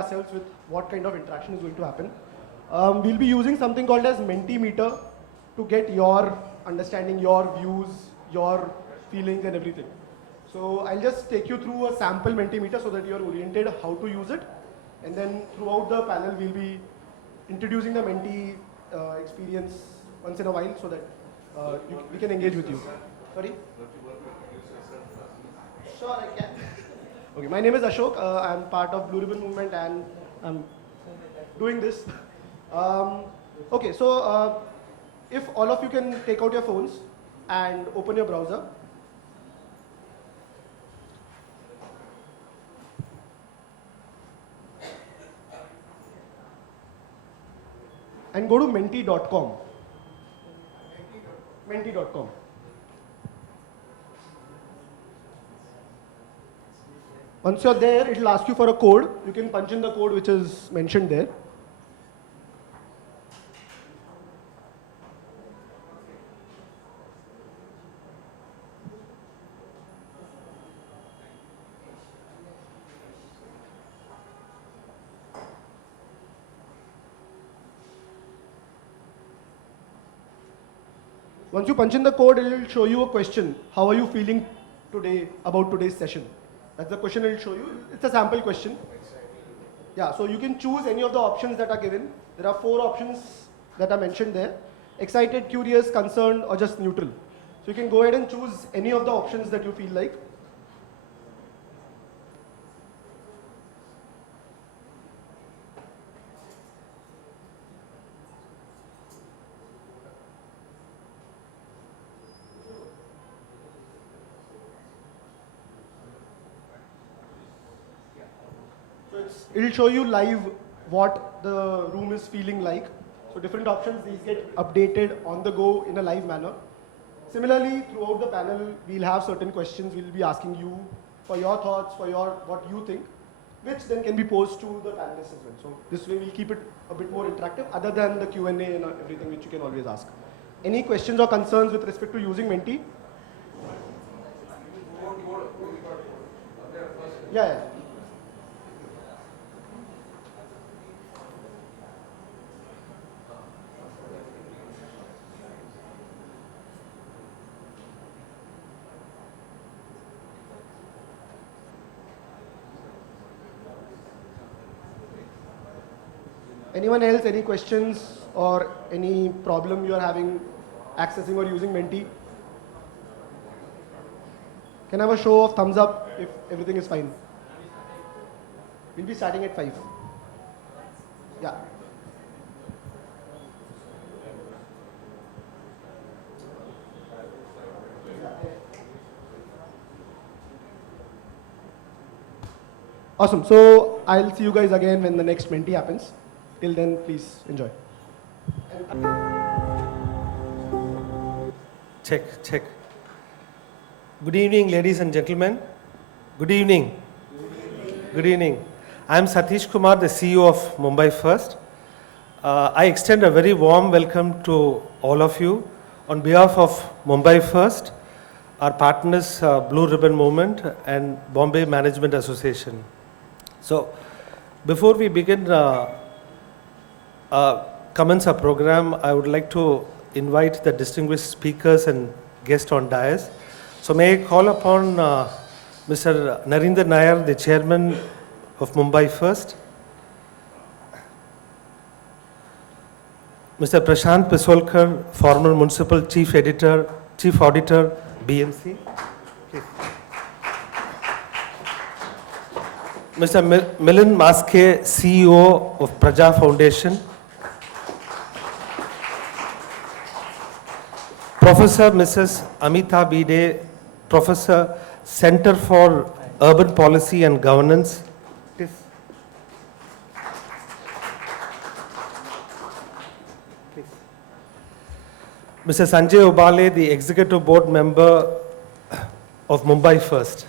ourselves with what kind of interaction is going to happen. We'll be using something called as Mentimeter to get your understanding, your views, your feelings and everything. So I'll just take you through a sample Mentimeter so that you're oriented how to use it. And then throughout the panel, we'll be introducing the Menti experience once in a while so that we can engage with you. Sorry? Sure, I can. Okay, my name is Ashok. I'm part of Blue Ribbon Movement and I'm doing this. Okay, so if all of you can take out your phones and open your browser. And go to menti.com. Menti.com. Once you're there, it will ask you for a code. You can punch in the code which is mentioned there. Once you punch in the code, it will show you a question. How are you feeling today about today's session? That's the question it will show you. It's a sample question. Yeah, so you can choose any of the options that are given. There are 4 options that are mentioned there. Excited, curious, concerned, or just neutral. So you can go ahead and choose any of the options that you feel like. It will show you live what the room is feeling like. So different options, these get updated on the go in a live manner. Similarly, throughout the panel, we'll have certain questions we'll be asking you for your thoughts, for what you think, which then can be posed to the panelists as well. So this way we'll keep it a bit more interactive other than the Q&A and everything which you can always ask. Any questions or concerns with respect to using Menti? Yeah. Anyone else, any questions or any problem you are having accessing or using Menti? Can I have a show of thumbs up if everything is fine? We'll be starting at 5. Yeah. Awesome. So I'll see you guys again when the next Menti happens. Till then, please enjoy. Check. Good evening, ladies and gentlemen. Good evening. Good evening. I am Satish Kumar, the CEO of Mumbai First. I extend a very warm welcome to all of you on behalf of Mumbai First, our partners Blue Ribbon Movement and Bombay Management Association. So, before we begin commence our program, I would like to invite the distinguished speakers and guests on dais. So may I call upon Mr. Narendra Nair, the chairman of Mumbai First, Mr. Prashant Pisolkar, former municipal chief auditor, BMC. Please. Mr. Milind Maske, CEO of Praja Foundation. Professor Mrs. Amita Bide, Professor, Center for Urban Policy and Governance. Please. Mr. Sanjay Ubale, the Executive Board Member of Mumbai First.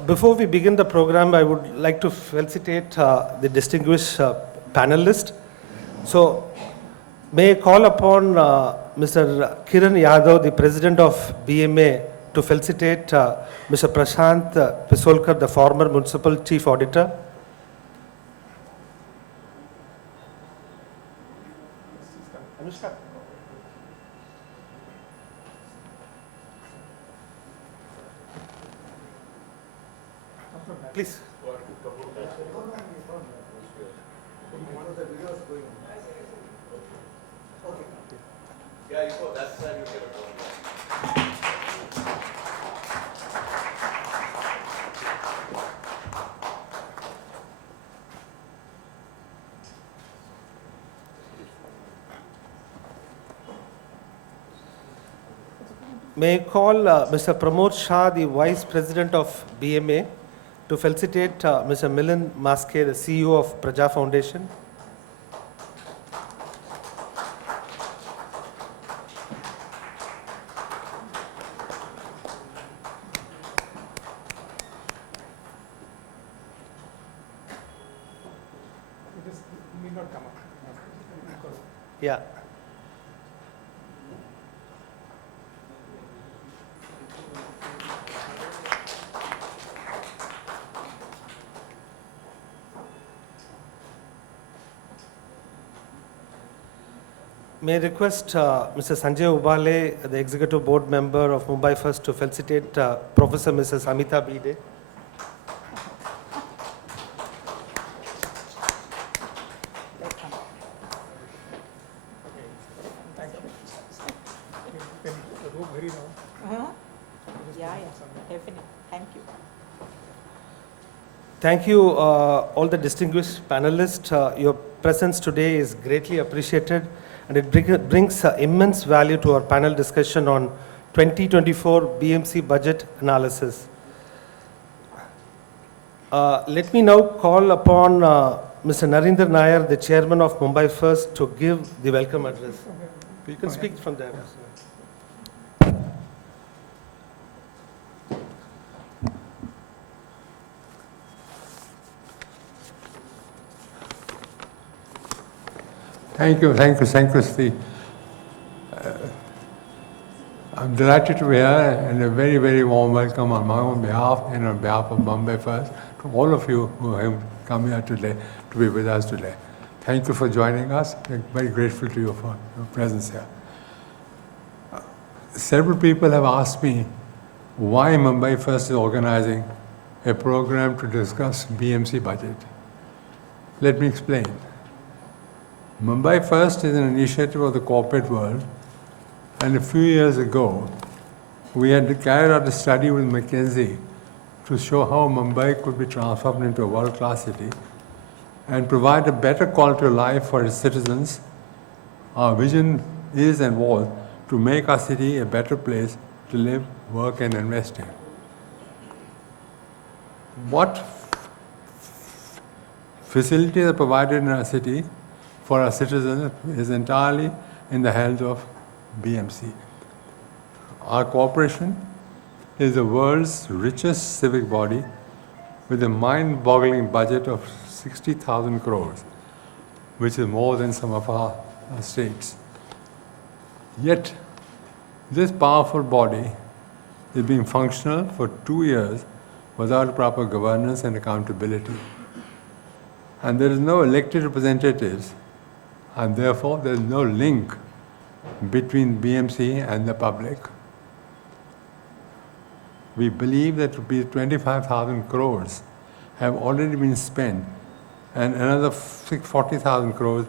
Before we begin the program, I would like to felicitate the distinguished panelists. So, may I call upon Mr. Kiran Yadav, the President of BMA, to felicitate Mr. Prashant Pisolkar, the former Municipal Chief Auditor. Anushka. Please. Yeah, you go. That's the side you get it. May I call Mr. Pramod Shah, the Vice President of BMA, to felicitate Mr. Milind Maske, the CEO of Praja Foundation. Yeah. May I request Mr. Sanjay Ubale, the Executive Board Member of Mumbai First, to felicitate Professor Mrs. Amita Bide. Yeah, definitely. Thank you. Thank you, all the distinguished panelists. Your presence today is greatly appreciated, and it brings immense value to our panel discussion on 2024 BMC budget analysis. Let me now call upon Mr. Narendra Nair, the Chairman of Mumbai First, to give the welcome address. You can speak from there. Thank you, Steve. I'm delighted to be here, and a very, very warm welcome on my own behalf and on behalf of Mumbai First to all of you who have come here today to be with us today. Thank you for joining us. We're very grateful to you for your presence here. Several people have asked me why Mumbai First is organizing a program to discuss BMC budget. Let me explain. Mumbai First is an initiative of the corporate world, and a few years ago, we had carried out a study with McKinsey to show how Mumbai could be transformed into a world-class city and provide a better quality of life for its citizens. Our vision is and was to make our city a better place to live, work, and invest in. What facilities are provided in our city for our citizens is entirely in the hands of BMC. Our corporation is the world's richest civic body with a mind-boggling budget of 60,000 crores, which is more than some of our states. Yet, this powerful body is being functional for 2 years without proper governance and accountability. And there is no elected representatives, and therefore there is no link between BMC and the public. We believe that rupees 25,000 crores have already been spent, and another 40,000 crores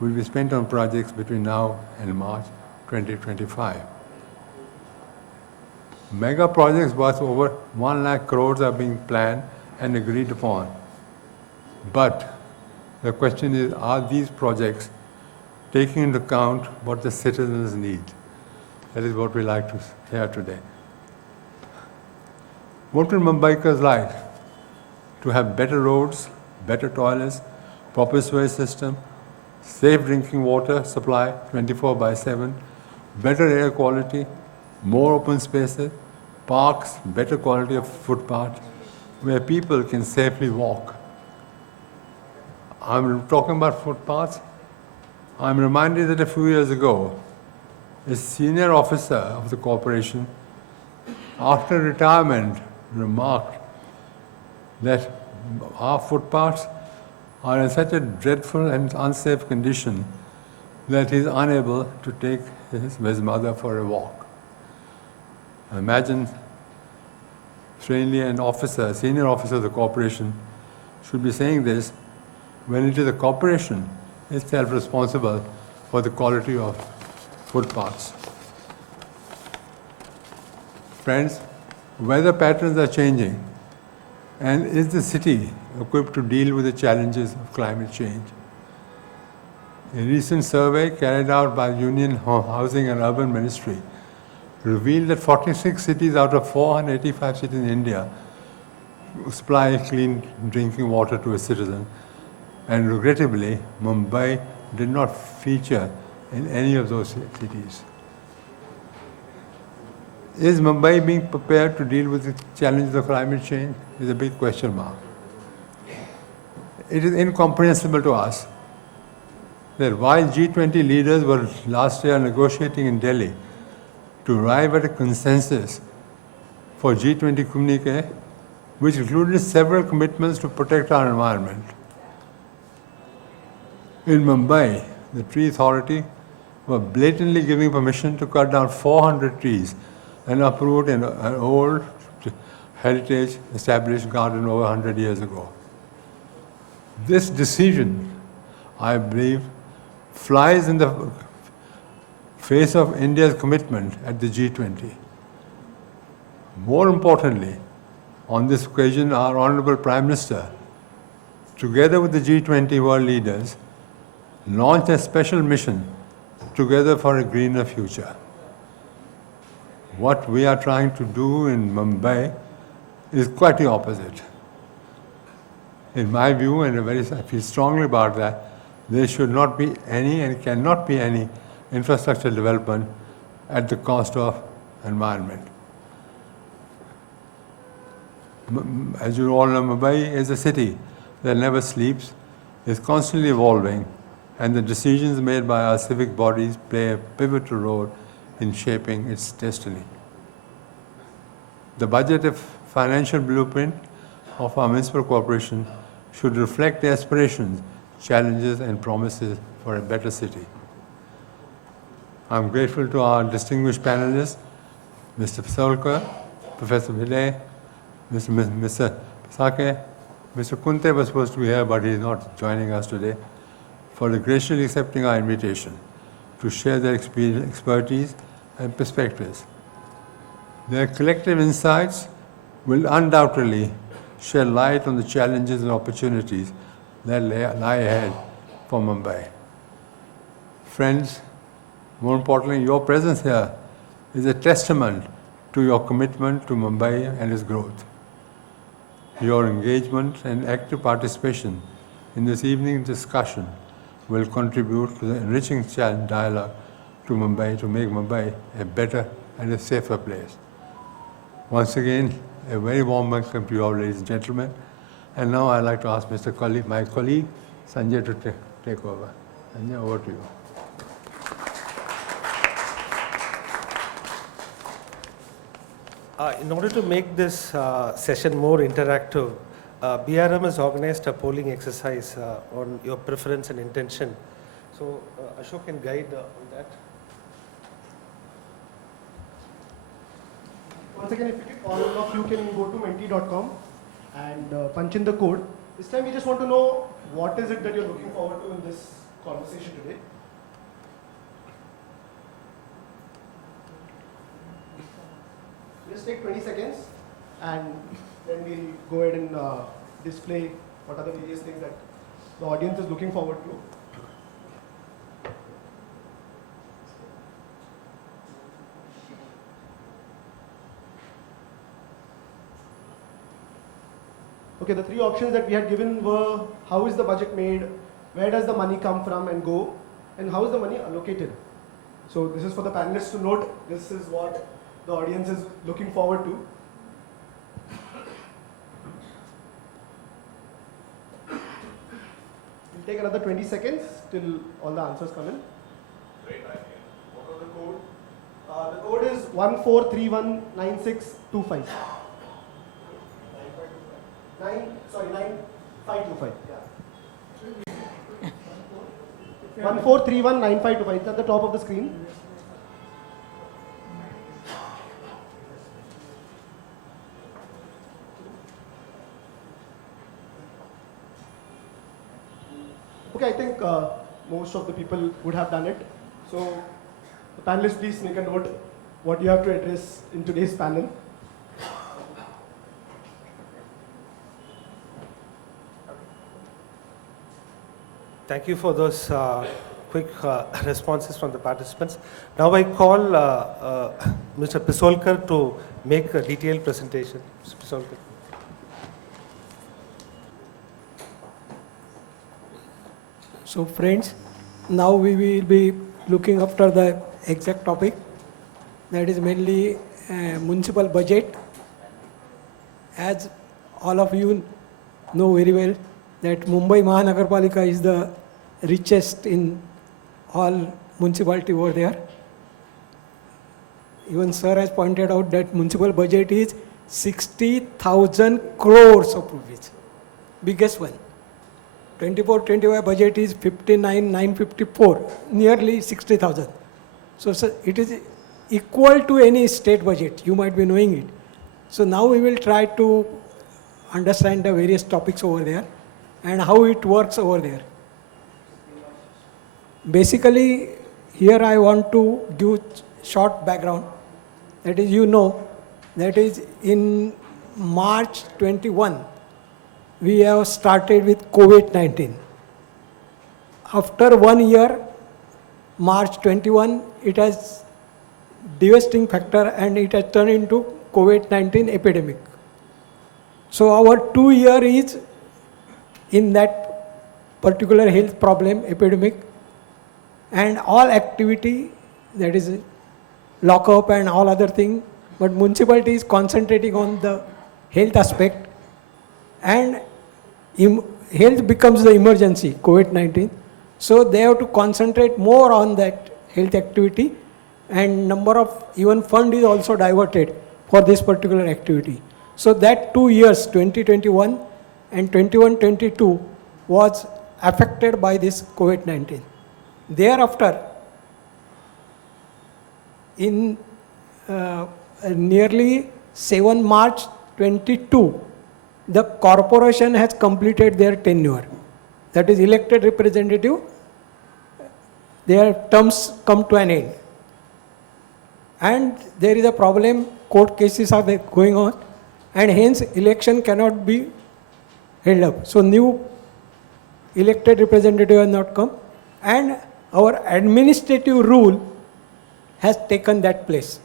will be spent on projects between now and March 2025. Mega projects worth over 1 lakh crores are being planned and agreed upon. But the question is, are these projects taking into account what the citizens need? That is what we like to hear today. What will Mumbaikars like? To have better roads, better toilets, proper sewage system, safe drinking water supply 24/7, better air quality, more open spaces, parks, better quality of footpath, where people can safely walk. I'm talking about footpaths. I'm reminded that a few years ago, a senior officer of the corporation, after retirement, remarked that our footpaths are in such a dreadful and unsafe condition that he is unable to take his mother for a walk. Imagine, strangely, an officer, a senior officer of the corporation, should be saying this when it is the corporation itself responsible for the quality of footpaths. Friends, weather patterns are changing, and is the city equipped to deal with the challenges of climate change? A recent survey carried out by Union Housing and Urban Ministry revealed that 46 cities out of 485 cities in India supply clean drinking water to a citizen, and regrettably, Mumbai did not feature in any of those cities. Is Mumbai being prepared to deal with the challenges of climate change? Is a big question mark. It is incomprehensible to us that while G20 leaders were last year negotiating in Delhi to arrive at a consensus for G20 communique, which included several commitments to protect our environment, in Mumbai, the tree authority were blatantly giving permission to cut down 400 trees and uproot an old heritage established garden over 100 years ago. This decision, I believe, flies in the face of India's commitment at the G20. More importantly, on this occasion, our Honorable Prime Minister, together with the G20 world leaders, launched a special mission, Together for a Greener Future. What we are trying to do in Mumbai is quite the opposite. In my view, and I feel strongly about that, there should not be any and cannot be any infrastructure development at the cost of environment. As you all know, Mumbai is a city that never sleeps, is constantly evolving, and the decisions made by our civic bodies play a pivotal role in shaping its destiny. The budget of financial blueprint of our municipal corporation should reflect the aspirations, challenges, and promises for a better city. I'm grateful to our distinguished panelists, Mr. Pasolkar, Professor Bhile, Mr. Pasake. Mr. Kunte was supposed to be here, but he is not joining us today, for graciously accepting our invitation to share their expertise and perspectives. Their collective insights will undoubtedly shed light on the challenges and opportunities that lie ahead for Mumbai. Friends, more importantly, your presence here is a testament to your commitment to Mumbai and its growth. Your engagement and active participation in this evening's discussion will contribute to the enriching dialogue to Mumbai, to make Mumbai a better and a safer place. Once again, a very warm welcome to you all, ladies and gentlemen. And now I'd like to ask my colleague, Sanjay, to take over. Sanjay, over to you. In order to make this session more interactive, BRM has organized a polling exercise on your preference and intention. So Ashok can guide on that. Once again, if all of you can go to menti.com and punch in the code. This time we just want to know what is it that you're looking forward to in this conversation today. Just take 20 seconds and then we'll go ahead and display what are the various things that the audience is looking forward to. Okay, the three options that we had given were how is the budget made, where does the money come from and go, and how is the money allocated. So this is for the panelists to note, this is what the audience is looking forward to. We'll take another 20 seconds till all the answers come in. Great idea. What was the code? The code is 14319625. 9525. Yeah. 14319525. It's at the top of the screen. Okay, I think most of the people would have done it. So, the panelists, please make a note what you have to address in today's panel. Thank you for those quick responses from the participants. Now I call Mr. Pisolkar to make a detailed presentation. Mr. Pisolkar. So friends, now we will be looking after the exact topic, that is mainly municipal budget. As all of you know very well, that Mumbai Mahanagarpalika is the richest in all municipality over there. Even sir has pointed out that municipal budget is 60,000 crores of rupees, biggest one. 24-25 budget is 59,954, nearly 60,000. So it is equal to any state budget, you might be knowing it. So now we will try to understand the various topics over there and how it works over there. Basically, here I want to give short background. That is, you know, that is in March 21, we have started with COVID-19. After 1 year, March 21, it has devastating factor and it has turned into COVID-19 epidemic. So our 2 year is in that particular health problem, epidemic, and all activity, that is lockup and all other thing, but municipality is concentrating on the health aspect, and health becomes the emergency, COVID-19. So they have to concentrate more on that health activity, and number of even fund is also diverted for this particular activity. So that 2 years, 2021 and 21-22 was affected by this COVID-19. Thereafter, in nearly 7 March 22, the corporation has completed their tenure. That is elected representative, their terms come to an end. And there is a problem, court cases are going on, and hence election cannot be held up. So new elected representative has not come, and our administrative rule has taken that place.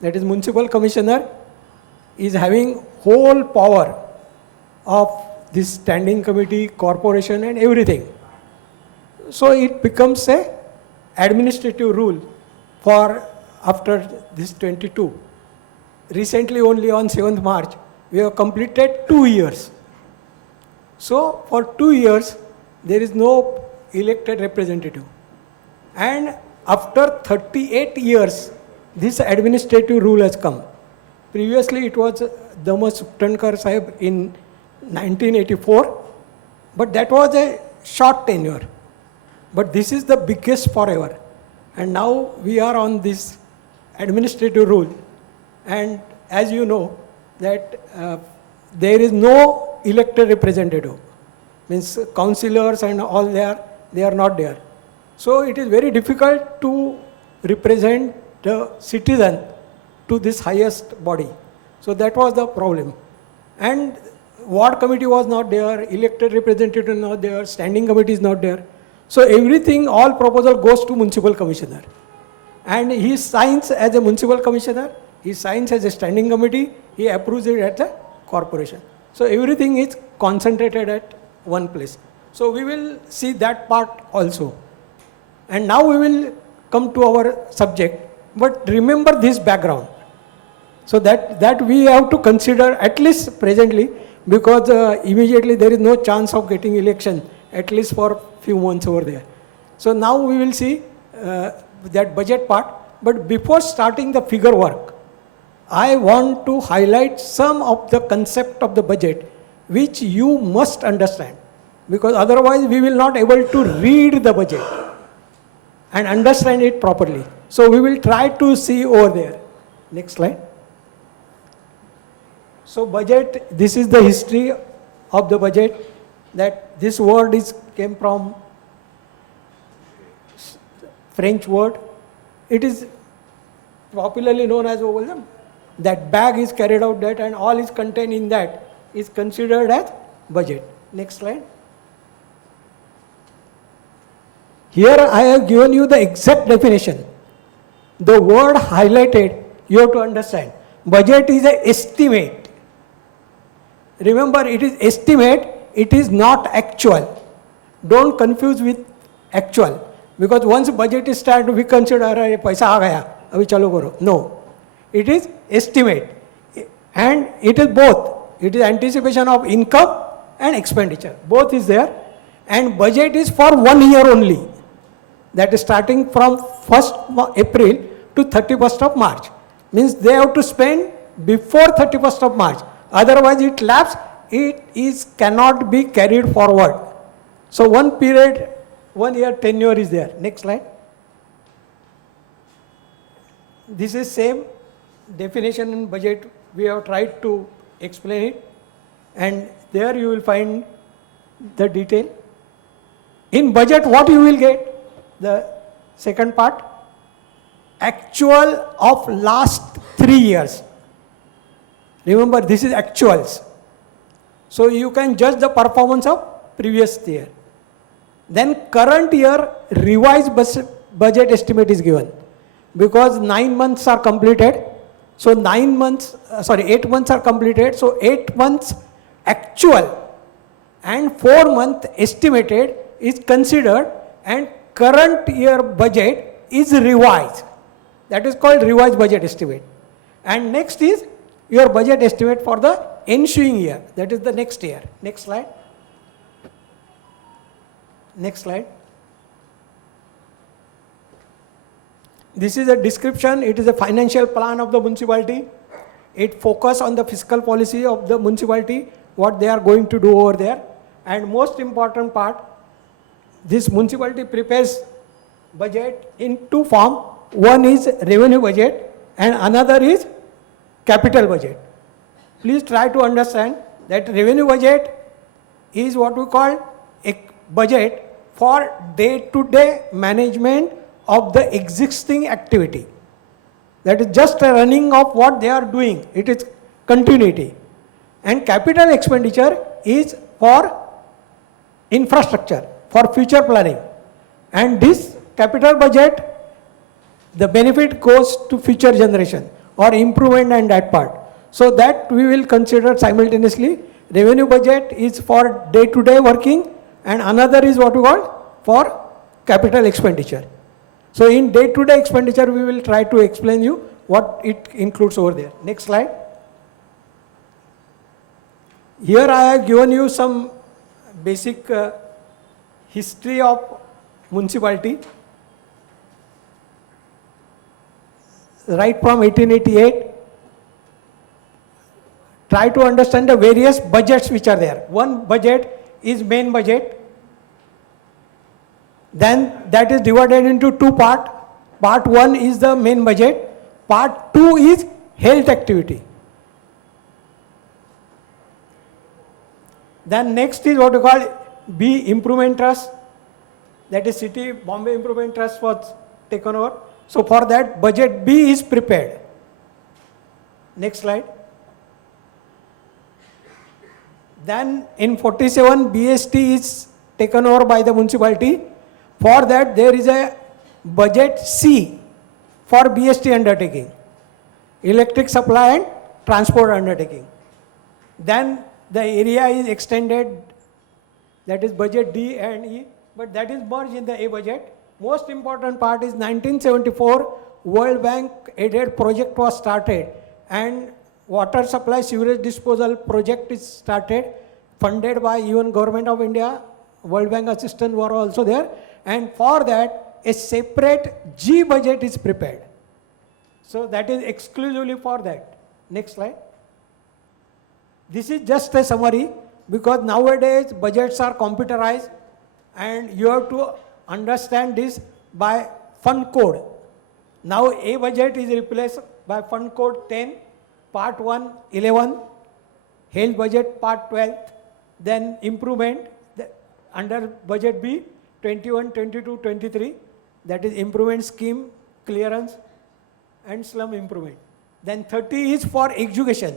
That is, municipal commissioner is having whole power of this standing committee, corporation and everything. So it becomes a administrative rule for after this 22. Recently only on 7th March, we have completed 2 years. So for 2 years, there is no elected representative. And after 38 years, this administrative rule has come. Previously it was Damas Uptankar Sahib in 1984, but that was a short tenure. But this is the biggest forever. And now we are on this administrative rule. And as you know, that there is no elected representative. Means councillors and all they are not there. So it is very difficult to represent the citizen to this highest body. So that was the problem. And ward committee was not there, elected representative not there, standing committee is not there. So everything, all proposal goes to municipal commissioner. And he signs as a municipal commissioner, he signs as a standing committee, he approves it at the corporation. So everything is concentrated at one place. So we will see that part also. And now we will come to our subject. But remember this background. So that we have to consider at least presently, because immediately there is no chance of getting election at least for few months over there. So now we will see that budget part. But before starting the figure work, I want to highlight some of the concept of the budget which you must understand, because otherwise we will not able to read the budget and understand it properly. So we will try to see over there. Next slide. So budget, this is the history of the budget, that this word came from French word. It is popularly known as overall. That bag is carried out that, and all is contained in that is considered as budget. Next slide. Here I have given you the exact definition. The word highlighted, you have to understand. Budget is an estimate. Remember, it is estimate, it is not actual. Don't confuse with actual. Because once budget is started, we consider, paisa aa gaya, abhi chalo karo. No. It is estimate. And it is both. It is anticipation of income and expenditure. Both is there. And budget is for 1 year only. That is starting from 1st April to 31st of March. Means they have to spend before 31st of March. Otherwise it lapses, cannot be carried forward. So one period, 1 year tenure is there. Next slide. This is same definition in budget. We have tried to explain it, and there you will find the detail. In budget, what you will get? The second part, actual of last 3 years. Remember, this is actuals. So you can judge the performance of previous year. Then current year revised budget estimate is given, because 9 months are completed. So 8 months are completed. So 8 months actual and 4 month estimated is considered, and current year budget is revised. That is called revised budget estimate. And next is your budget estimate for the ensuing year. That is the next year. Next slide. Next slide. This is a description. It is a financial plan of the municipality. It focuses on the fiscal policy of the municipality, what they are going to do over there. And most important part, this municipality prepares budget in two forms. One is revenue budget and another is capital budget. Please try to understand that revenue budget is what we call a budget for day-to-day management of the existing activity. That is just a running of what they are doing. It is continuity. And capital expenditure is for infrastructure, for future planning. And this capital budget, the benefit goes to future generation or improvement and that part. So that we will consider simultaneously. Revenue budget is for day-to-day working, and another is what we call for capital expenditure. So in day-to-day expenditure, we will try to explain you what it includes over there. Next slide. Here I have given you some basic history of municipality. Right from 1888, try to understand the various budgets which are there. One budget is main budget. Then that is divided into two parts. Part 1 is the main budget. Part 2 is health activity. Then next is what we call B Improvement Trust. That is City Bombay Improvement Trust was taken over. So for that, budget B is prepared. Next slide. Then in 47, BST is taken over by the municipality. For that, there is a budget C for BST undertaking, electric supply and transport undertaking. Then the area is extended, that is budget D and E, but that is merged in the A budget. Most important part is 1974, World Bank aided project was started, and water supply sewage disposal project is started, funded by even Government of India, World Bank assistance were also there, and for that a separate G budget is prepared. So that is exclusively for that. Next slide. This is just a summary, because nowadays budgets are computerized and you have to understand this by fund code. Now A budget is replaced by fund code 10, part 1, 11, health budget part 12, then improvement under budget B 21, 22, 23, that is improvement scheme, clearance and slum improvement. Then 30 is for education,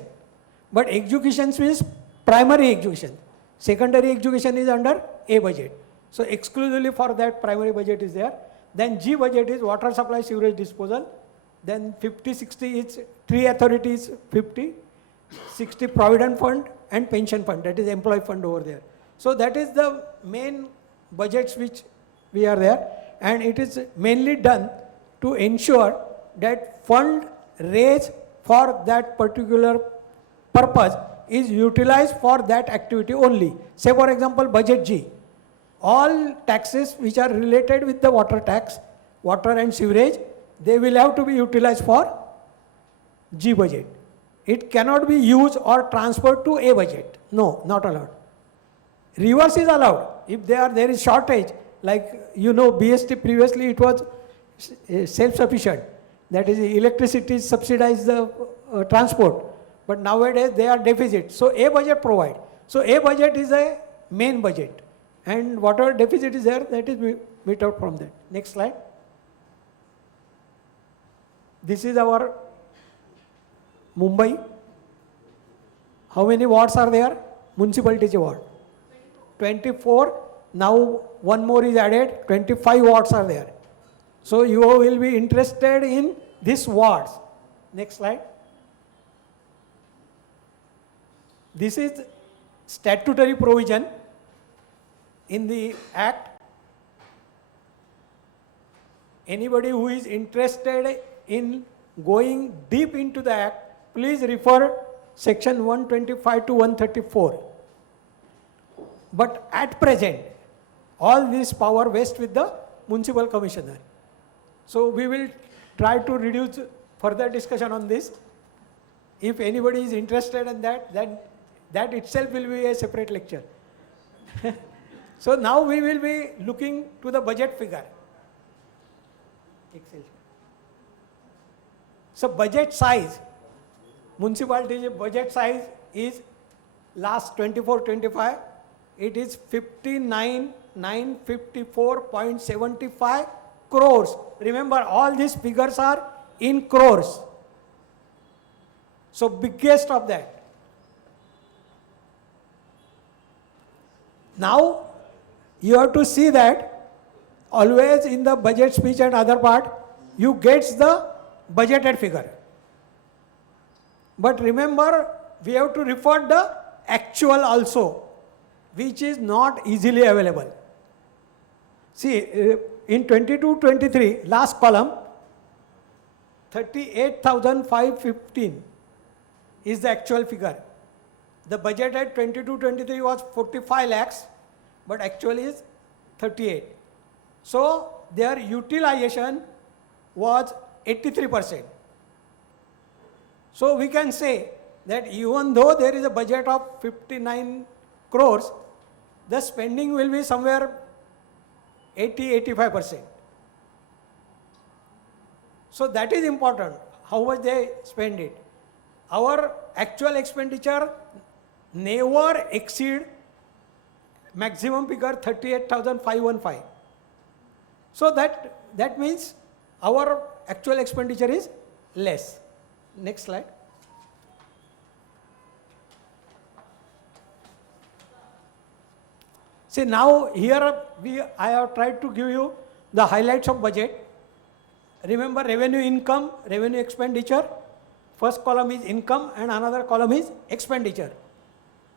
but education means primary education. Secondary education is under A budget. So exclusively for that primary budget is there. Then G budget is water supply, sewage disposal. Then 50, 60 is tree authorities 50, 60 provident fund and pension fund, that is employee fund over there. So that is the main budgets which we are there, and it is mainly done to ensure that fund raised for that particular purpose is utilized for that activity only. Say for example budget G, all taxes which are related with the water tax, water and sewerage, they will have to be utilized for G budget. It cannot be used or transferred to A budget. No, not allowed. Reverse is allowed. If there is shortage, like you know BST previously it was self-sufficient. That is electricity subsidized the transport. But nowadays they are deficit. So A budget provide. So A budget is a main budget. And whatever deficit is there, that is met out from that. Next slide. This is our Mumbai. How many wards are there? Municipality ward. 24. Now one more is added. 25 wards are there. So you will be interested in these wards. Next slide. This is statutory provision in the Act. Anybody who is interested in going deep into the Act, please refer section 125 to 134. But at present, all this power vests with the municipal commissioner. So we will try to reduce further discussion on this. If anybody is interested in that, then that itself will be a separate lecture. So now we will be looking to the budget figure. Excel. So budget size, municipality budget size is last 24-25, it is 59,954.75 crores. Remember all these figures are in crores. So biggest of that. Now you have to see that always in the budget speech and other part, you get the budgeted figure. But remember, we have to refer the actual also, which is not easily available. See, in 22-23, last column, 38,515 is the actual figure. The budget at 22-23 was 45 lakhs, but actually is 38. So their utilization was 83%. So we can say that even though there is a budget of 59 crores, the spending will be somewhere 80-85%. So that is important, how much they spend it. Our actual expenditure never exceed maximum figure 38,515. So that means our actual expenditure is less. Next slide. See now here I have tried to give you the highlights of budget. Remember revenue income, revenue expenditure. First column is income and another column is expenditure.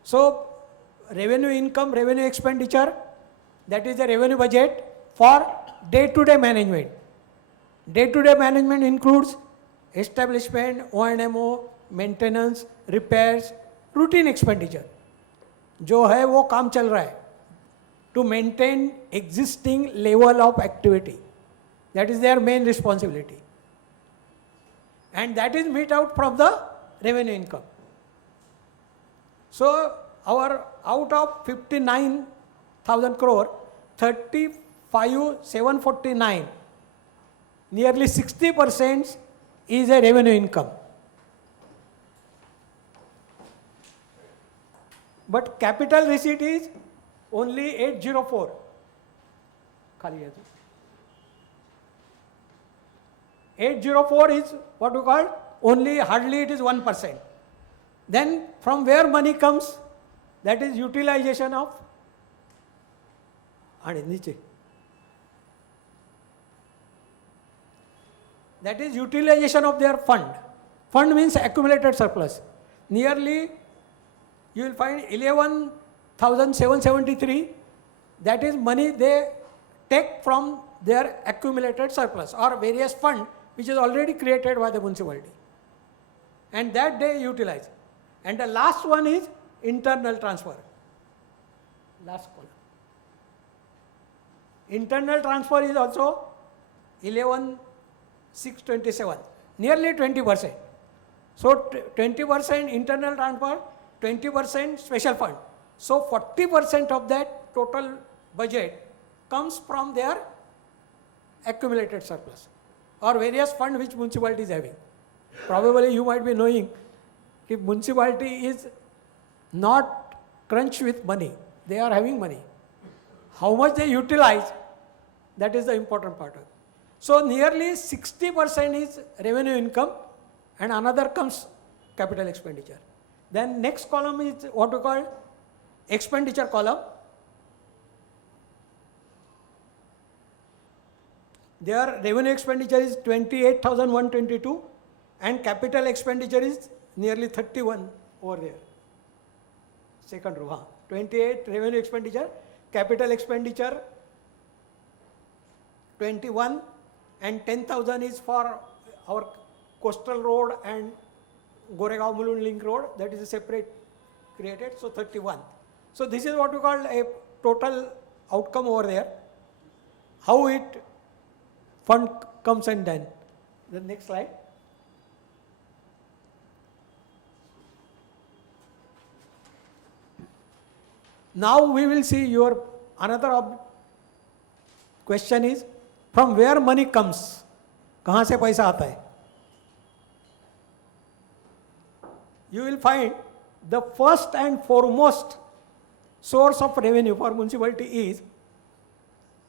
So revenue income, revenue expenditure, that is the revenue budget for day-to-day management. Day-to-day management includes establishment, O&MO, maintenance, repairs, routine expenditure. जो है वो काम चल रहा है. to maintain existing level of activity. That is their main responsibility. And that is met out from the revenue income. So our out of 59,000 crore, 35,749, nearly 60% is a revenue income. But capital receipt is only 804. खाली है तो. 804 is what we call only hardly it is 1%. Then from where money comes, that is utilization of that is utilization of their fund. Fund means accumulated surplus. Nearly you will find 11,773, that is money they take from their accumulated surplus or various fund which is already created by the municipality. And that they utilize. And the last one is internal transfer. Last column. Internal transfer is also 11,627, nearly 20%. So 20% internal transfer, 20% special fund. So 40% of that total budget comes from their accumulated surplus or various fund which municipality is having. Probably you might be knowing if municipality is not crunched with money, they are having money. How much they utilize, that is the important part. So nearly 60% is revenue income and another comes capital expenditure. Then next column is what we call expenditure column. Their revenue expenditure is 28,122 and capital expenditure is nearly 31 over there. Second row, 28 revenue expenditure, capital expenditure 21 and 10,000 is for our coastal road and Goregaon Mulund link road, that is a separate created, so 31. So this is what we call a total outcome over there. How it fund comes and then. The next slide. Now we will see your another question is from where money comes, कहाँ से पैसा आता है? You will find the first and foremost source of revenue for municipality is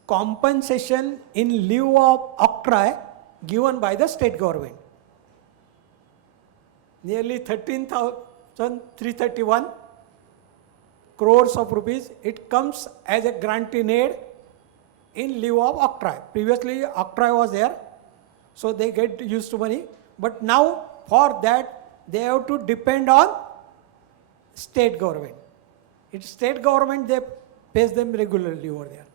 compensation in lieu of octroi given by the state government. Nearly 13,331 crores of rupees, it comes as a grant in aid in lieu of octroi. Previously octroi was there, so they get used to money, but now for that they have to depend on state government. It's state government, they pays them regularly over there.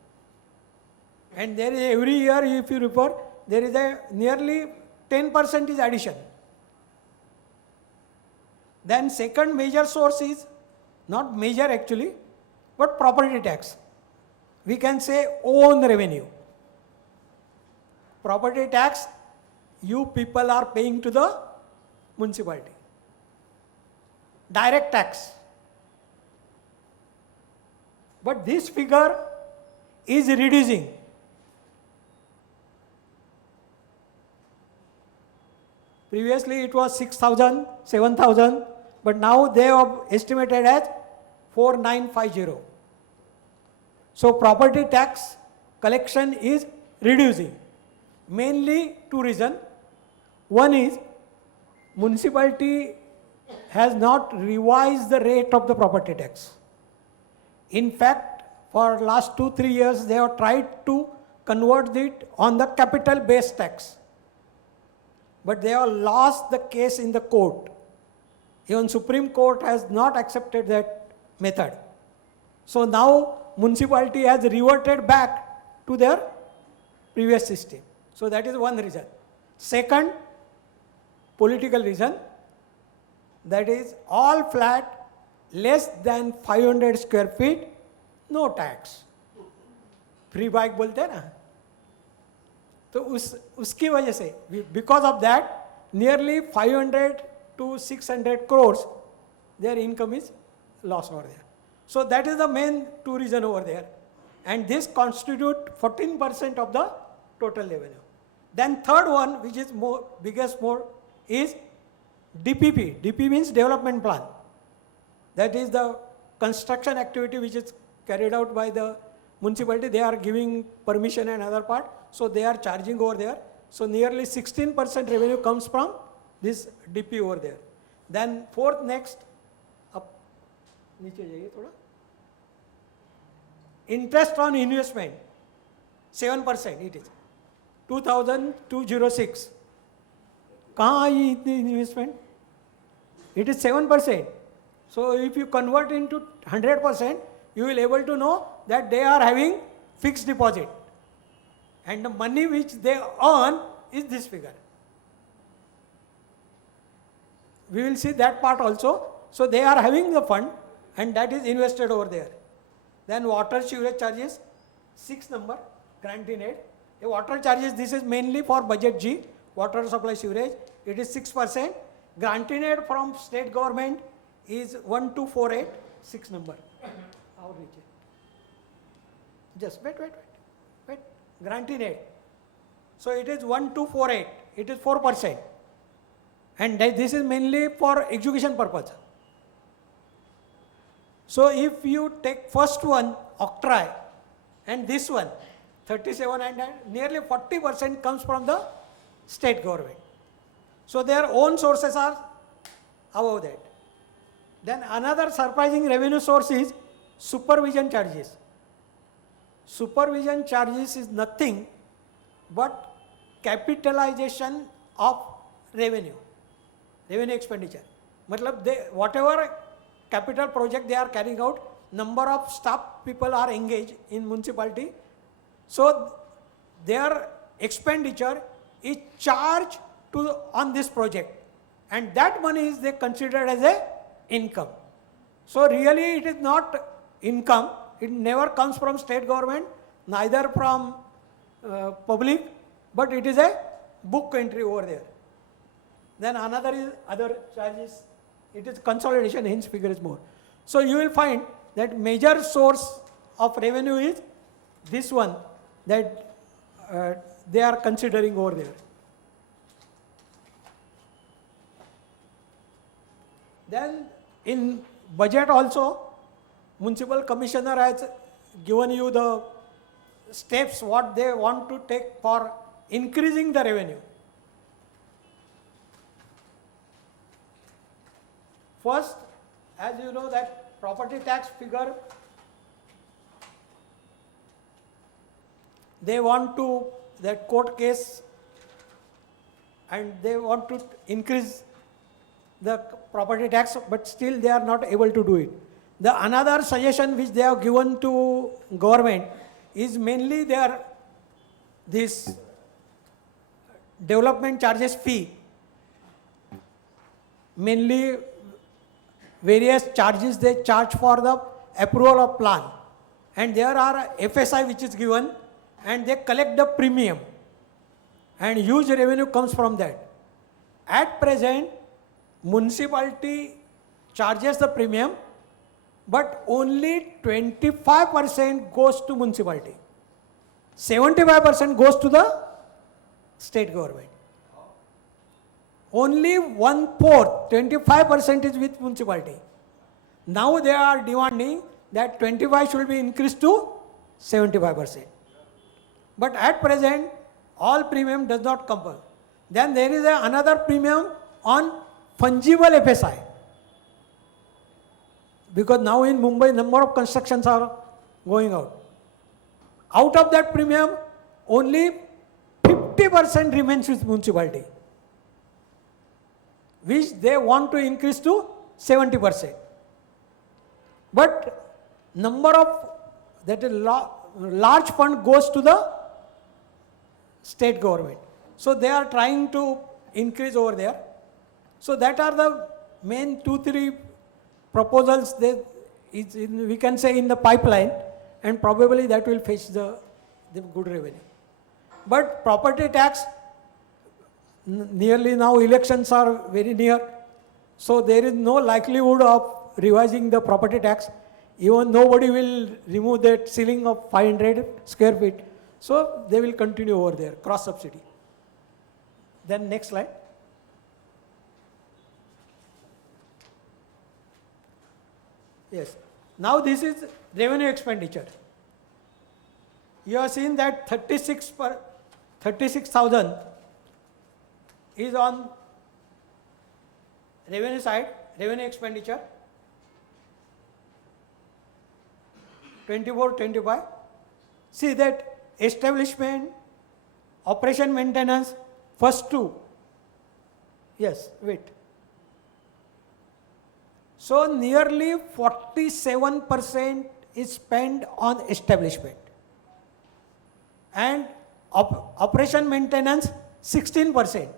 And there is every year, if you refer, there is a nearly 10% is addition. Then second major source is, not major actually, but property tax. We can say own revenue. Property tax, you people are paying to the municipality. Direct tax. But this figure is reducing. Previously it was 6,000, 7,000, but now they have estimated as 4,950. So property tax collection is reducing. Mainly two reasons. One is municipality has not revised the rate of the property tax. In fact, for last 2-3 years, they have tried to convert it on the capital based tax. But they have lost the case in the court. Even Supreme Court has not accepted that method. So now municipality has reverted back to their previous system. So that is one reason. Second, political reason, that is all flat less than 500 square feet, no tax. Free bike बोलते हैं ना, तो उसकी वजह से because of that nearly 500 to 600 crores their income is lost over there. So that is the main two reason over there, and this constitute 14% of the total revenue. Then third one, which is biggest more, is DPP. DP means development plan. That is the construction activity which is carried out by the municipality. They are giving permission and other part, so they are charging over there. So nearly 16% revenue comes from this DP over there. Then fourth next, up, नीचे जाइए थोड़ा. Interest on investment, 7% it is. 2,206. कहाँ आई इतनी investment? It is 7%. So if you convert into 100%, you will able to know that they are having fixed deposit, and the money which they earn is this figure. We will see that part also. So they are having the fund, and that is invested over there. Then water sewerage charges, 6 number, grant in aid. The water charges, this is mainly for budget G, water supply sewerage. It is 6%. Grant in aid from state government is 1248, 6 number. How reach it? Just wait. Grant in aid. So it is 1248, it is 4%. And this is mainly for education purpose. So if you take first one, octroi, and this one, 37 and nearly 40% comes from the state government. So their own sources are above that. Then another surprising revenue source is supervision charges. Supervision charges is nothing but capitalization of revenue expenditure. Matlab whatever capital project they are carrying out, number of staff people are engaged in municipality, so their expenditure is charged on this project, and that money is they considered as a income. So really it is not income, it never comes from state government, neither from public, but it is a book entry over there. Then another is other charges, it is consolidation, hence figure is more. So you will find that major source of revenue is this one that they are considering over there. Then in budget also, municipal commissioner has given you the steps what they want to take for increasing the revenue. First, as you know that property tax figure, they want to, that court case, and they want to increase the property tax, but still they are not able to do it. The another suggestion which they have given to government is mainly this development charges fee, mainly various charges they charge for the approval of plan, and there are FSI which is given, and they collect the premium, and huge revenue comes from that. At present, municipality charges the premium, but only 25% goes to municipality. 75% goes to the state government. Only 1/4, 25% is with municipality. Now they are demanding that 25 should be increased to 75%. But at present, all premium does not come. Then there is another premium on fungible FSI. Because now in Mumbai, number of constructions are going out. Out of that premium, only 50% remains with municipality, which they want to increase to 70%. But number of that large fund goes to the state government. So they are trying to increase over there. So that are the main 2-3 proposals that we can say in the pipeline, and probably that will fetch the the good revenue. But property tax, nearly now elections are very near, so there is no likelihood of revising the property tax. Even nobody will remove that ceiling of 500 square feet. So they will continue over there, cross subsidy. Then next slide. Yes. Now this is revenue expenditure. You have seen that 36,000 is on revenue side, revenue expenditure. 24, 25. See that establishment, operation maintenance, first two. Yes, wait. So nearly 47% is spent on establishment. And operation maintenance 16%.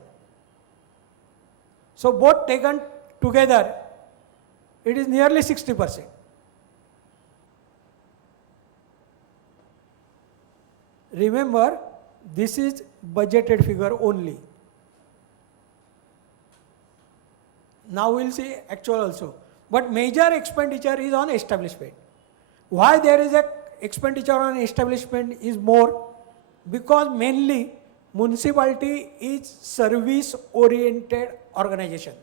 So both taken together, it is nearly 60%. Remember, this is budgeted figure only. Now we'll see actual also. But major expenditure is on establishment. Why there is a expenditure on establishment is more? Because mainly municipality is service oriented organization.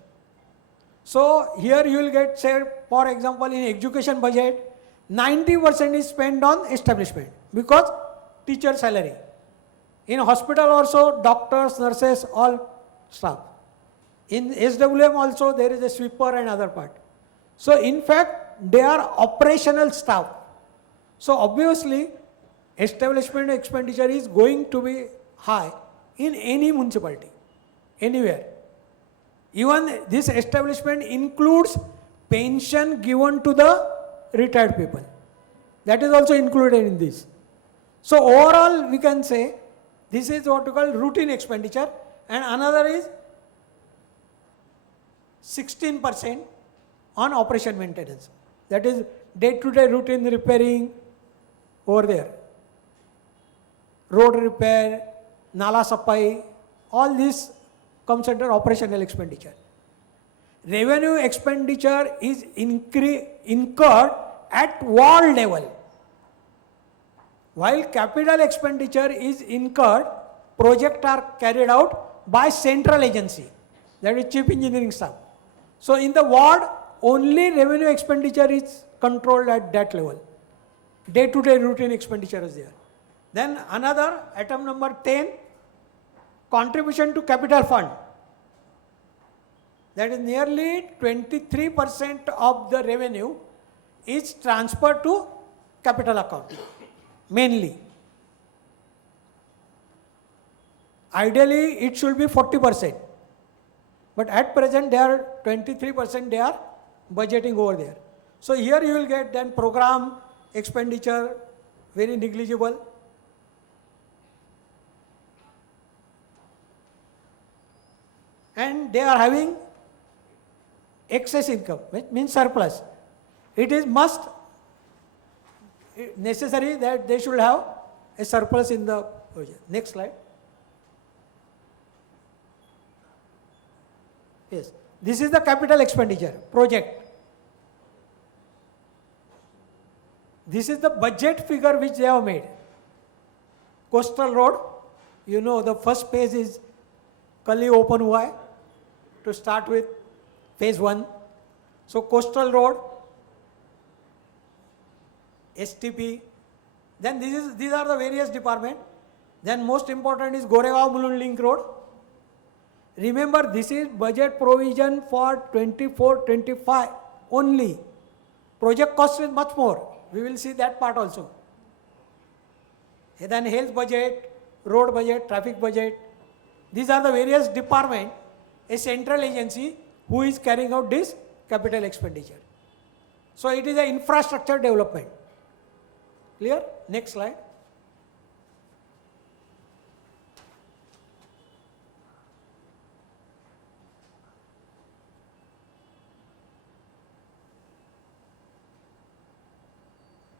So here you will get, say, for example, in education budget, 90% is spent on establishment because teacher salary. In hospital also, doctors, nurses, all staff. In SWM also there is a sweeper and other part. So in fact, they are operational staff. So obviously, establishment expenditure is going to be high in any municipality, anywhere. Even this establishment includes pension given to the retired people. That is also included in this. So overall, we can say this is what we call routine expenditure, and another is 16% on operation maintenance. That is day-to-day routine repairing over there. Road repair, nala sapai, all this comes under operational expenditure. Revenue expenditure is incurred at ward level. While capital expenditure is incurred, projects are carried out by central agency, that is chief engineering staff. So in the ward, only revenue expenditure is controlled at that level. Day-to-day routine expenditure is there. Then another item number 10, contribution to capital fund. That is nearly 23% of the revenue is transferred to capital account, mainly. Ideally, it should be 40%. But at present, they are 23%, they are budgeting over there. So here you will get then program expenditure, very negligible. And they are having excess income, which means surplus. It is necessary that they should have a surplus in the budget. Next slide. Yes, this is the capital expenditure project. This is the budget figure which they have made. Coastal road, you know, the first phase is Kali Open Y to start with, phase 1. So coastal road, STP, then these are the various departments. Then most important is Goregaon Mulund Link Road. Remember, this is budget provision for 24-25 only. Project cost is much more. We will see that part also. And then health budget, road budget, traffic budget. These are the various departments, a central agency who is carrying out this capital expenditure. So it is an infrastructure development. Clear? Next slide.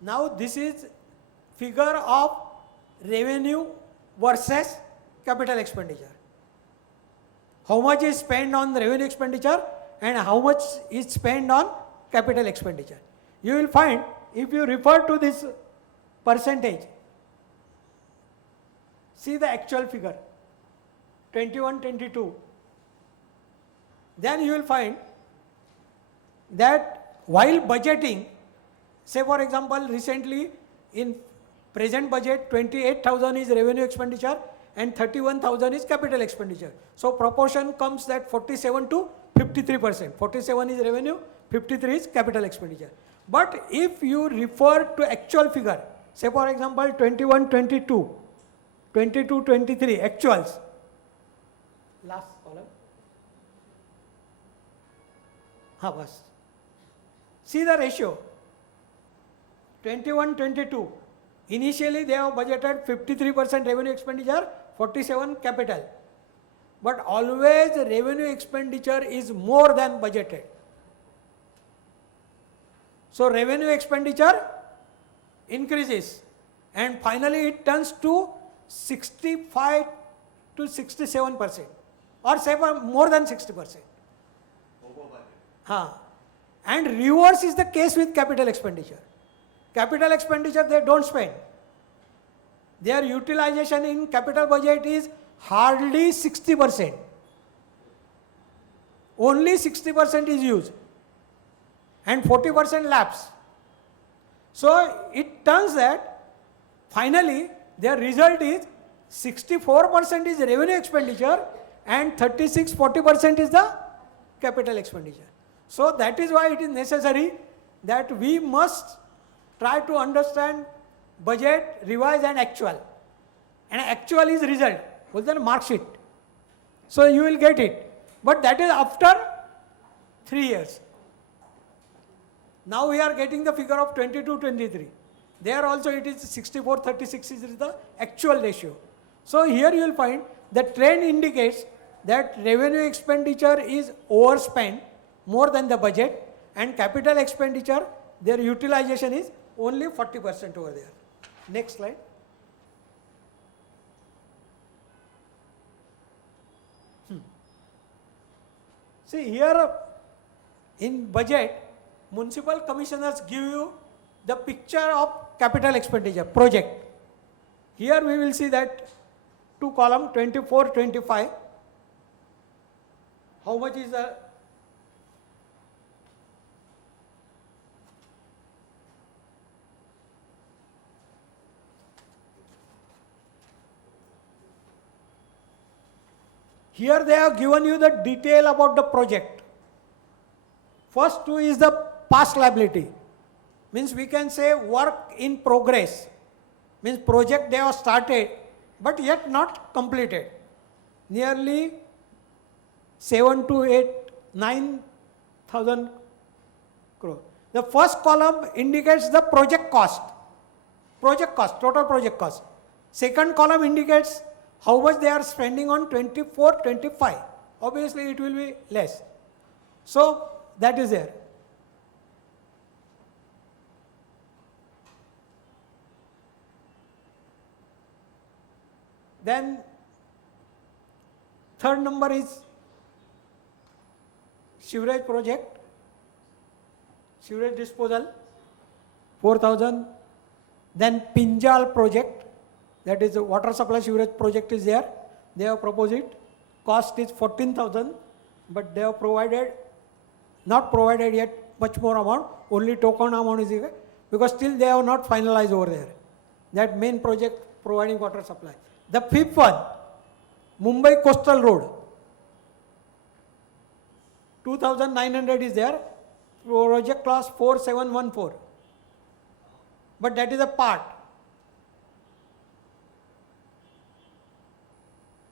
Now this is figure of revenue versus capital expenditure. How much is spent on the revenue expenditure and how much is spent on capital expenditure. You will find if you refer to this percentage, see the actual figure 21-22, then you will find that while budgeting, say for example recently in present budget 28,000 is revenue expenditure and 31,000 is capital expenditure. So proportion comes that 47 to 53%. 47 is revenue, 53 is capital expenditure. But if you refer to actual figure, say for example 21-22, 22-23 actuals, last column, bas. See the ratio, 21-22, initially they have budgeted 53% revenue expenditure, 47 capital. But always revenue expenditure is more than budgeted. So revenue expenditure increases and finally it turns to 65 to 67% or say more than 60%. And reverse is the case with capital expenditure. Capital expenditure they don't spend. Their utilization in capital budget is hardly 60%. Only 60% is used and 40% lapse. So it turns that finally their result is 64% is revenue expenditure and 36-40% is the capital expenditure. So that is why it is necessary that we must try to understand budget, revise and actual. And actual is result, was the mark sheet. So you will get it. But that is after 3 years. Now we are getting the figure of 22-23. There also it is 64-36 is the actual ratio. So here you will find the trend indicates that revenue expenditure is overspent more than the budget and capital expenditure, their utilization is only 40% over there. Next slide. See here in budget, municipal commissioners give you the picture of capital expenditure project. Here we will see that 2 column 24-25. How much is the here they have given you the detail about the project. First two is the past liability. Means we can say work in progress. Means project they have started but yet not completed. Nearly 7 to 8, 9,000 crore. The first column indicates the project cost, total project cost. Second column indicates how much they are spending on 24-25. Obviously it will be less. So that is there. Then third number is sewerage project, sewerage disposal, 4,000. Then Pinjal project, that is a water supply sewerage project is there. They have proposed it. Cost is 14,000, but they have provided, not provided yet much more amount, only token amount is there, because still they have not finalized over there. That main project providing water supply. The fifth one, Mumbai Coastal Road, 2,900 is there, project class 4714. But that is a part.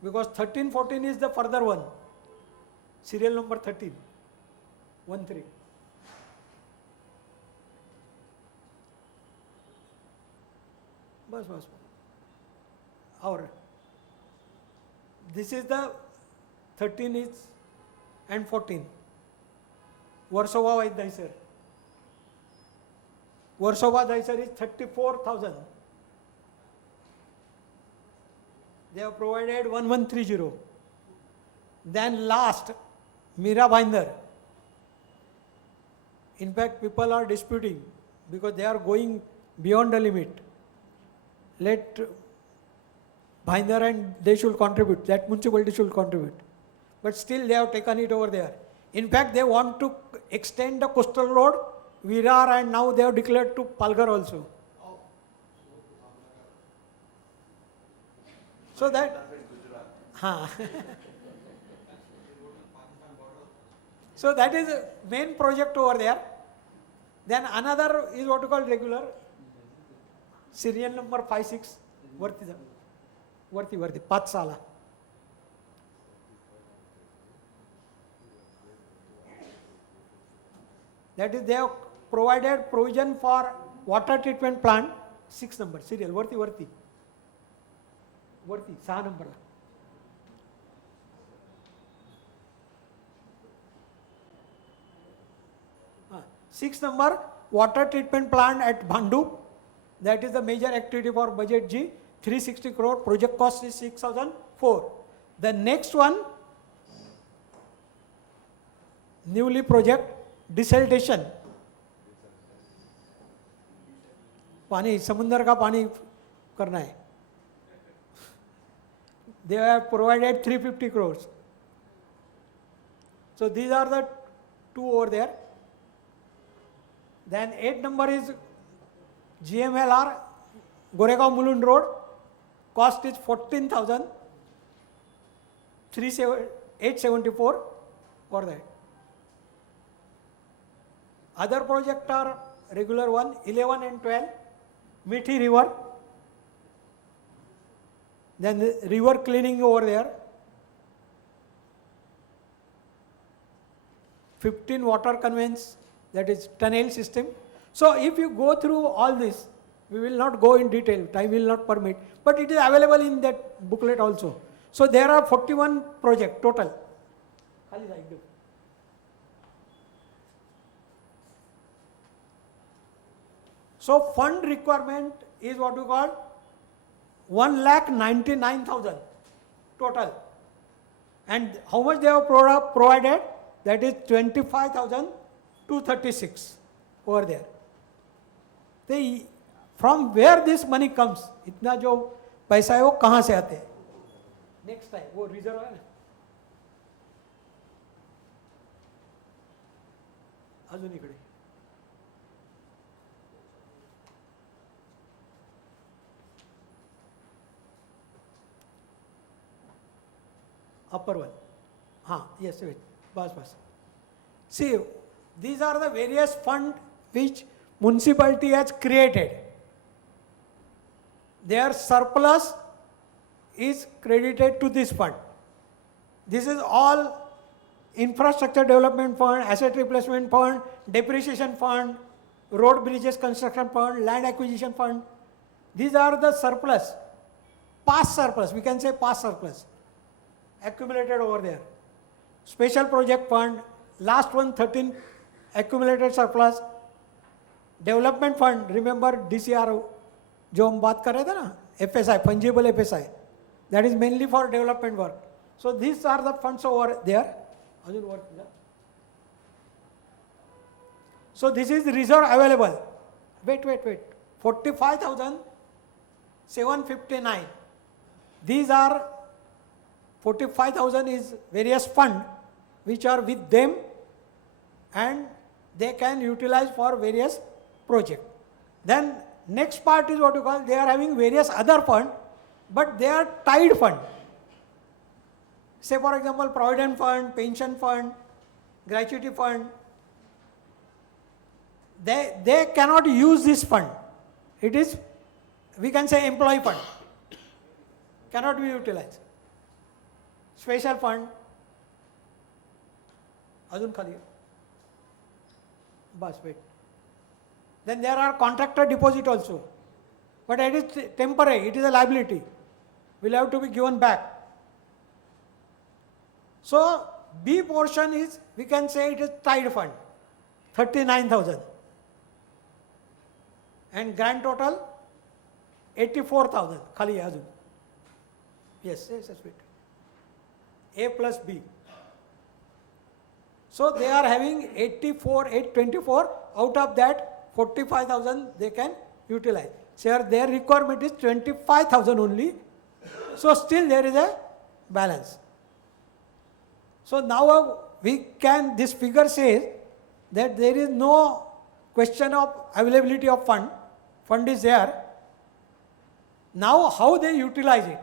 Because 13-14 is the further one, serial number 13, 13. Bas. Or this is the 13 is and 14. Warsaw Daisar. Warsaw Daisar is 34,000. they have provided 1130. Then last, Mira Bhinder. In fact, people are disputing because they are going beyond the limit. Let Bhinder and they should contribute, that municipality should contribute. But still they have taken it over there. In fact, they want to extend the coastal road, Virar, and now they have declared to Palghar also. So that, so that is a main project over there. Then another is what you call regular, serial number 56, Varti, 5 Sala. That is, they have provided provision for water treatment plant, 6 number, serial, Varti, 6 number. 6 number, water treatment plant at Bhandup. That is the major activity for budget G, 360 crore, project cost is 6,004. The next one, newly project, desalination. पानी समुद्र का पानी करना है. They have provided 350 crores. So these are the two over there. Then 8 number is GMLR, Goregaon Mulund Road. Cost is 14,874 for that. Other projects are regular one, 11 and 12, Mithi River. Then the river cleaning over there. 15 water conveyance, that is tunnel system. So if you go through all this, we will not go in detail, time will not permit, but it is available in that booklet also. So there are 41 projects total. So fund requirement is what we call 1,99,000 total. And how much they have provided? That is 25,236 over there. From where this money comes, इतना जो पैसा है वो कहाँ से आते हैं? Next time, वो reserve है ना? अजून इकडे. Upper one. Yes, wait. Bas. See, these are the various funds which municipality has created. Their surplus is credited to this fund. This is all infrastructure development fund, asset replacement fund, depreciation fund, road bridges construction fund, land acquisition fund. These are the surplus, past surplus, we can say past surplus, accumulated over there. Special project fund, last one 13 accumulated surplus. Development fund, remember DCR जो हम बात कर रहे थे ना, FSI, fungible FSI, that is mainly for development work. So these are the funds over there. So this is reserve available. Wait. 45,759. These are 45,000 is various fund which are with them and they can utilize for various project. Then next part is what you call, they are having various other fund, but they are tied fund. Say for example, provident fund, pension fund, gratuity fund. They cannot use this fund. It is, we can say employee fund. Cannot be utilized. Special fund. Adun khali. Bas, wait. Then there are contractor deposit also. But it is temporary, it is a liability. Will have to be given back. So B portion is, we can say it is tied fund, 39,000. And grand total 84,000. Khali hai ajun. Yes, yes, that's it. A plus B. So they are having 84,824. Out of that, 45,000 they can utilize. So their requirement is 25,000 only. So still there is a balance. So now this figure says that there is no question of availability of fund. Fund is there. Now how they utilize it.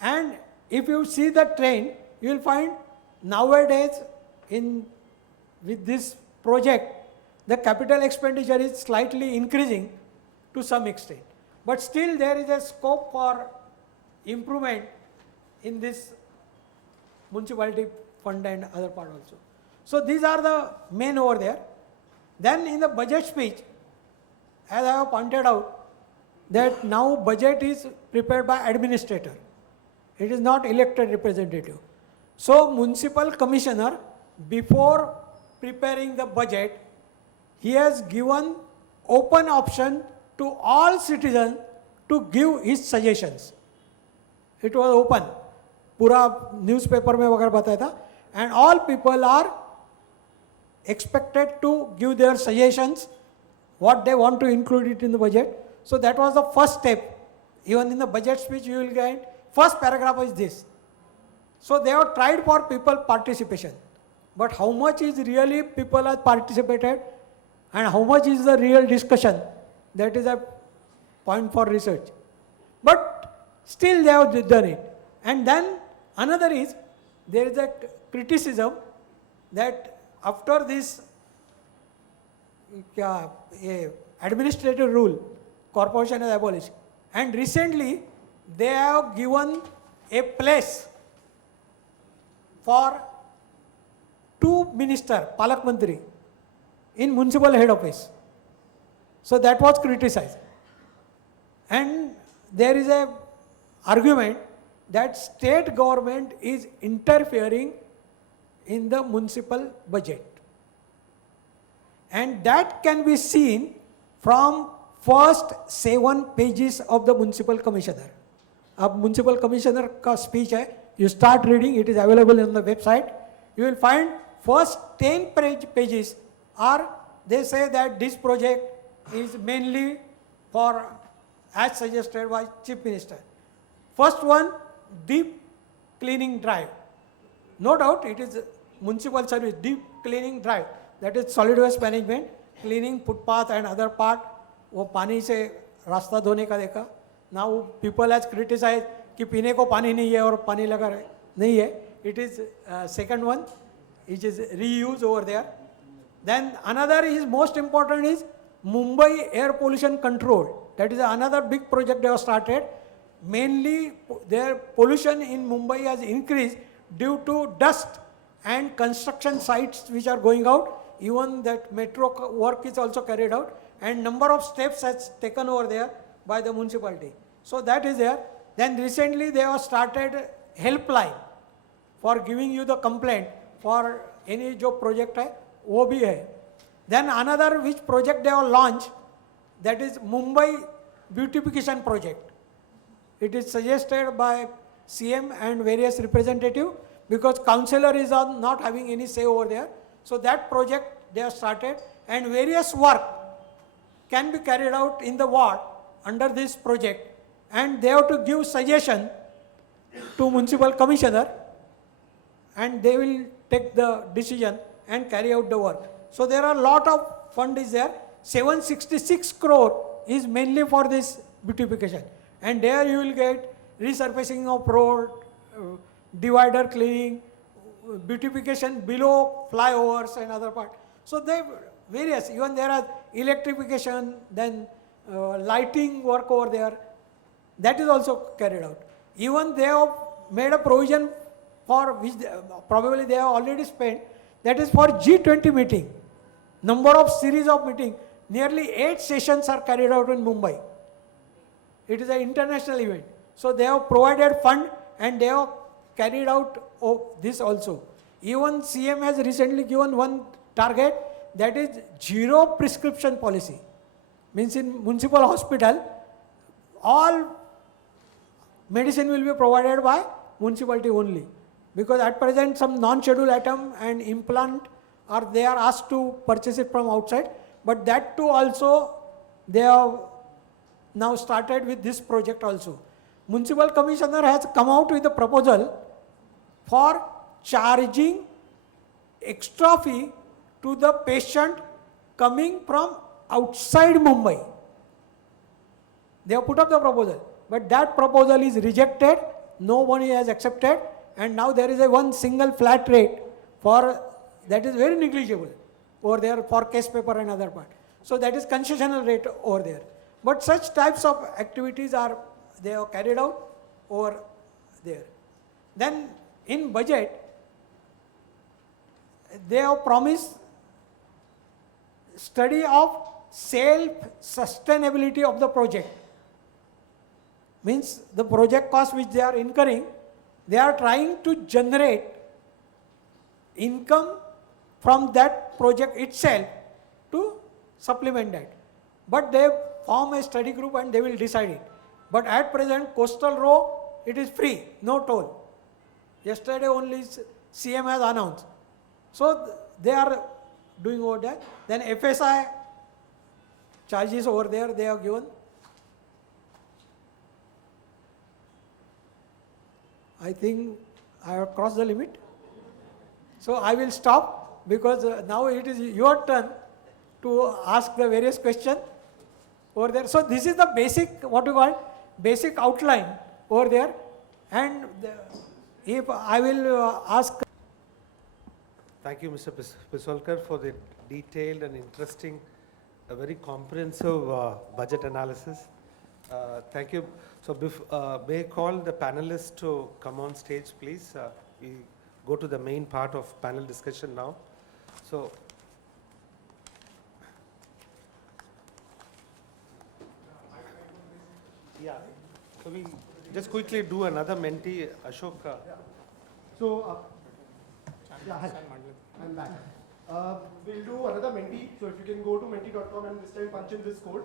And if you see the trend, you will find nowadays with this project, the capital expenditure is slightly increasing to some extent. But still there is a scope for improvement in this municipality fund and other part also. So these are the main over there. Then in the budget speech, as I have pointed out, that now budget is prepared by administrator. It is not elected representative. So municipal commissioner, before preparing the budget, he has given open option to all citizens to give his suggestions. It was open. पूरा newspaper में वगैरह बताया था, and all people are expected to give their suggestions, what they want to include it in the budget. So that was the first step. Even in the budget speech you will get, first paragraph is this. So they have tried for people participation. But how much is really people have participated and how much is the real discussion, that is a point for research. But still they have done it. And then another is, there is a criticism that after this administrative rule, corporation is abolished. And recently they have given a place for 2 ministers, Palak Mantri, in municipal head office. So that was criticized. And there is a argument that state government is interfering in the municipal budget. And that can be seen from first 7 pages of the municipal commissioner. अब municipal commissioner का speech है, you start reading, it is available on the website. You will find first 10 pages are, they say that this project is mainly for, as suggested by Chief Minister. First one, deep cleaning drive. No doubt it is municipal service, deep cleaning drive. That is solid waste management, cleaning footpath and other part. वो पानी से रास्ता धोने का देखा. Now people has criticized कि पीने को पानी नहीं है और पानी लगा रहे, नहीं है. It is second one, which is reuse over there. Then another is most important is Mumbai air pollution control. That is another big project they have started. Mainly their pollution in Mumbai has increased due to dust and construction sites which are going out. Even that metro work is also carried out, and number of steps has taken over there by the municipality. So that is there. Then recently they have started helpline for giving you the complaint for any जो project है वो भी है. Then another which project they have launched, that is Mumbai beautification project. It is suggested by CM and various representatives because councillor is not having any say over there. So that project they have started, and various work can be carried out in the ward under this project, and they have to give suggestion to municipal commissioner, and they will take the decision and carry out the work. So there are a lot of fund is there. 766 crore is mainly for this beautification, and there you will get resurfacing of road, divider cleaning, beautification below flyovers and other part. So they various, even there are electrification, then lighting work over there, that is also carried out. Even they have made a provision for which probably they have already spent, that is for G20 meeting. Number of series of meeting, nearly 8 sessions are carried out in Mumbai. It is an international event. So they have provided fund and they have carried out this also. Even CM has recently given one target, that is zero prescription policy. Means in municipal hospital, all medicine will be provided by municipality only. Because at present some non-scheduled item and implant they are asked to purchase it from outside, but that too also they have now started with this project also. Municipal Commissioner has come out with a proposal for charging extra fee to the patient coming from outside Mumbai. They have put up the proposal, but that proposal is rejected, nobody has accepted, and now there is a one single flat rate for that is very negligible over there for case paper and other part. So that is concessional rate over there. But such types of activities they are carried out over there. Then in budget, they have promised study of self-sustainability of the project. Means the project cost which they are incurring, they are trying to generate income from that project itself to supplement that. But they form a study group and they will decide it. But at present, coastal row, it is free, no toll. Yesterday only CM has announced. So they are doing over there. Then FSI charges over there they have given. I think I have crossed the limit. So I will stop because now it is your turn to ask the various questions over there. So this is the basic, what you call, basic outline over there. And if I will ask. Thank you, Mr. Pisolkar, for the detailed and interesting, very comprehensive budget analysis. Thank you. So, may I call the panelists to come on stage, please? We go to the main part of panel discussion now. So, yeah. So we just quickly do another mentee, Ashok. So, yeah, hi. I'm back. We'll do another mentee. So if you can go to mentee.com and this time punch in this code.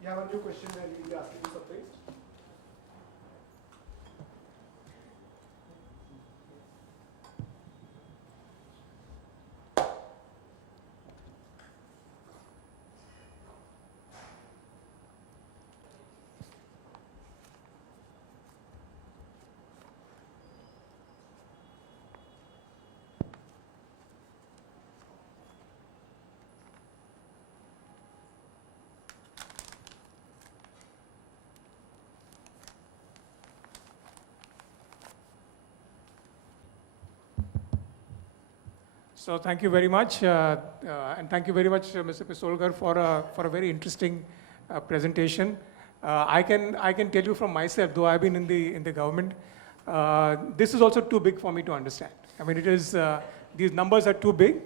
You have a new question where we'll be asking you something. So thank you very much, and thank you very much, Mr. Pisolkar, for a very interesting presentation. I can tell you from myself, though I've been in the government, this is also too big for me to understand. I mean, it is these numbers are too big,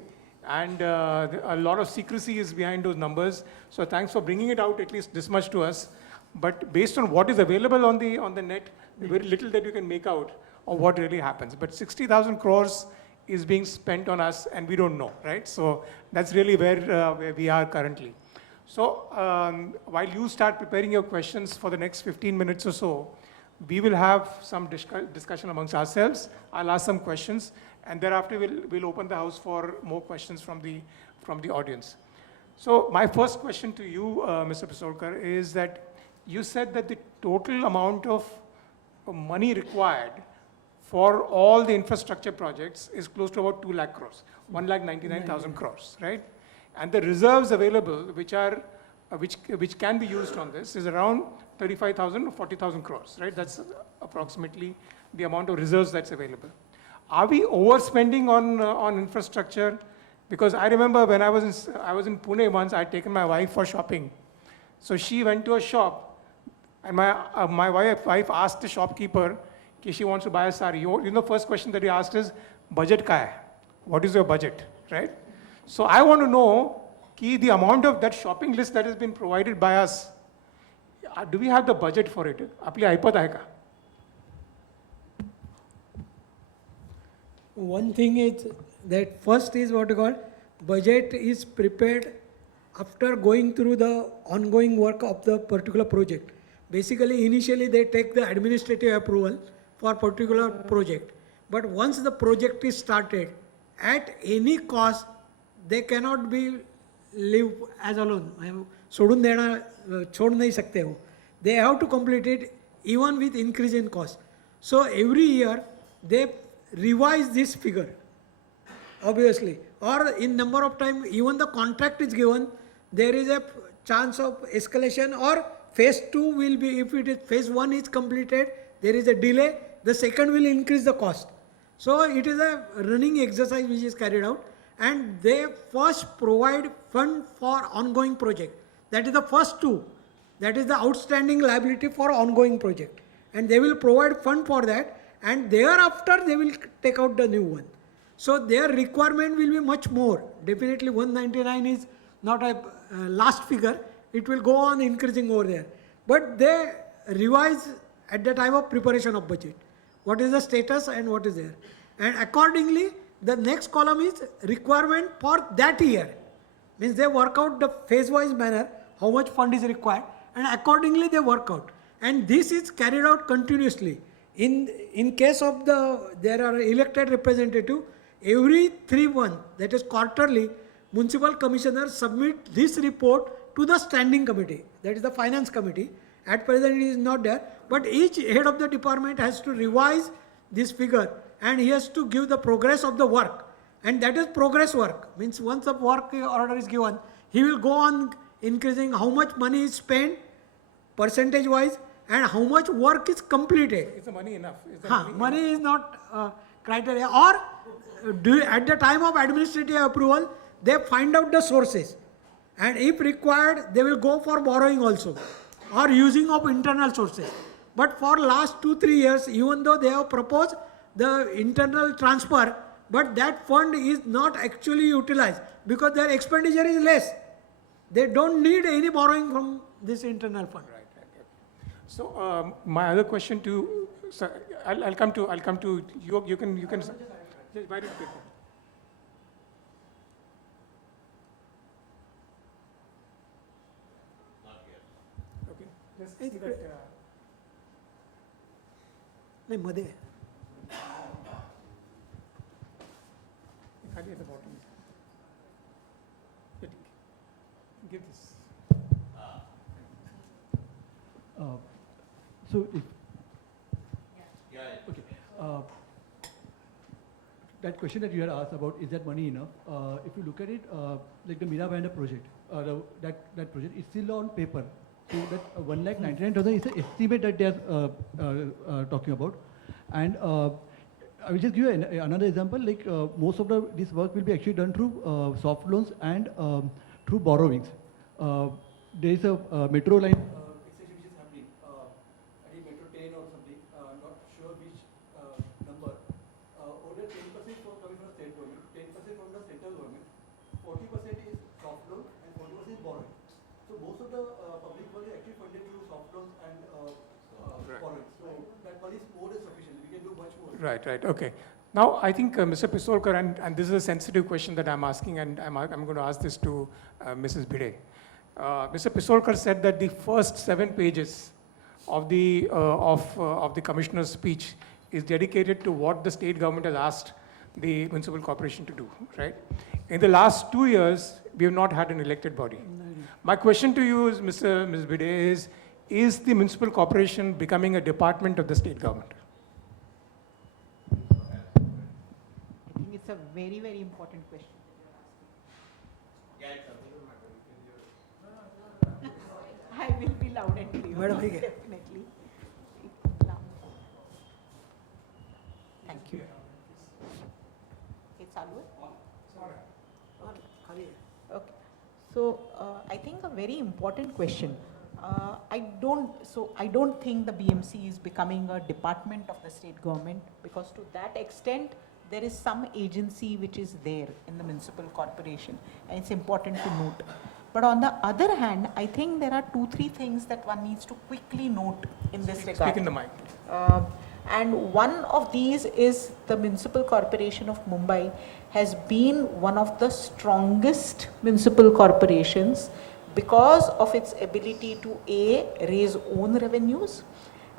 and a lot of secrecy is behind those numbers. So thanks for bringing it out at least this much to us. But based on what is available on the net, very little that you can make out of what really happens. But 60,000 crores is being spent on us and we don't know, right? So that's really where we are currently. So while you start preparing your questions for the next 15 minutes or so, we will have some discussion amongst ourselves. I'll ask some questions, and thereafter we'll open the house for more questions from the audience. So my first question to you, Mr. Pisolkar, is that you said that the total amount of money required for all the infrastructure projects is close to about 2 lakh crores, 1,99,000 crores, right? And the reserves available, which can be used on this, is around 35,000 or 40,000 crores, right? That's approximately the amount of reserves that's available. Are we overspending on infrastructure? Because I remember when I was in Pune once, I'd taken my wife for shopping. So she went to a shop, and my wife asked the shopkeeper, she wants to buy a sari. You know, the first question that he asked is, budget ka hai? What is your budget, right? So I want to know the amount of that shopping list that has been provided by us, do we have the budget for it? Apli aipad hai ka? One thing is that first is what you call budget is prepared after going through the ongoing work of the particular project. Basically, initially they take the administrative approval for particular project. But once the project is started, at any cost, they cannot be live as alone. सोडून देना छोड़ नहीं सकते हो. They have to complete it even with increase in cost. So every year they revise this figure, obviously, or in number of time even the contract is given, there is a chance of escalation, or phase 2 will be, if it is phase 1 is completed, there is a delay, the second will increase the cost. So it is a running exercise which is carried out, and they first provide fund for ongoing project. That is the first two. That is the outstanding liability for ongoing project. And they will provide fund for that, and thereafter they will take out the new one. So their requirement will be much more. Definitely 199 is not a last figure. It will go on increasing over there. But they revise at the time of preparation of budget. What is the status and what is there. And accordingly, the next column is requirement for that year. Means they work out the phase-wise manner, how much fund is required, and accordingly they work out. And this is carried out continuously. In case of there are elected representative, every 3 months, that is quarterly, municipal commissioner submit this report to the standing committee, that is the finance committee. At present it is not there, but each head of the department has to revise this figure, and he has to give the progress of the work. And that is progress work. Means once the work order is given, he will go on increasing how much money is spent, percentage wise, and how much work is completed. Is the money enough? Is the Money is not criteria. Or at the time of administrative approval, they find out the sources. And if required, they will go for borrowing also, or using of internal sources. But for last 2-3 years, even though they have proposed the internal transfer, but that fund is not actually utilized because their expenditure is less. They don't need any borrowing from this internal fund. Right. So my other question to, sir, I'll come to you. You can. Just write it quickly. Okay. Just see that. नहीं मधे खाली at the bottom. Give this. So if Yeah. okay, that question that you had asked about is that money enough? If you look at it, like the Mirabanda project, that project is still on paper. So that 1,99,000 is the estimate that they are talking about, and I will just give you another example. Like most of this work will be actually done through soft loans and through borrowings. There is a metro line extension which is happening. I think metro 10 or something. Not sure which number. Only 10% coming from the state government, 10% from the central government, 40% is soft loan and 40% is borrowing. So most of the public work is actually funded through soft loans and borrowing. So that money is more than sufficient. We can do much more. Right. Okay. Now, I think Mr. Pisolkar, and this is a sensitive question that I'm asking, and I'm going to ask this to Mrs. Bhide. Mr. Pisolkar said that the first 7 pages of the commissioner's speech is dedicated to what the state government has asked the municipal corporation to do, right? In the last 2 years, we have not had an elected body. My question to you, Ms. Bhide, is the municipal corporation becoming a department of the state government? I think it's a very, very important question. Yeah, it's something to matter. I will be loud and clear. Madam, ठीक है. Definitely. Loud. Thank you. It's Alwar? Okay. So I think a very important question. I don't think the BMC is becoming a department of the state government, because to that extent there is some agency which is there in the municipal corporation, and it's important to note. But on the other hand, I think there are 2-3 things that one needs to quickly note in this regard. Speak in the mic. And one of these is the Municipal Corporation of Mumbai has been one of the strongest municipal corporations because of its ability to A, raise own revenues,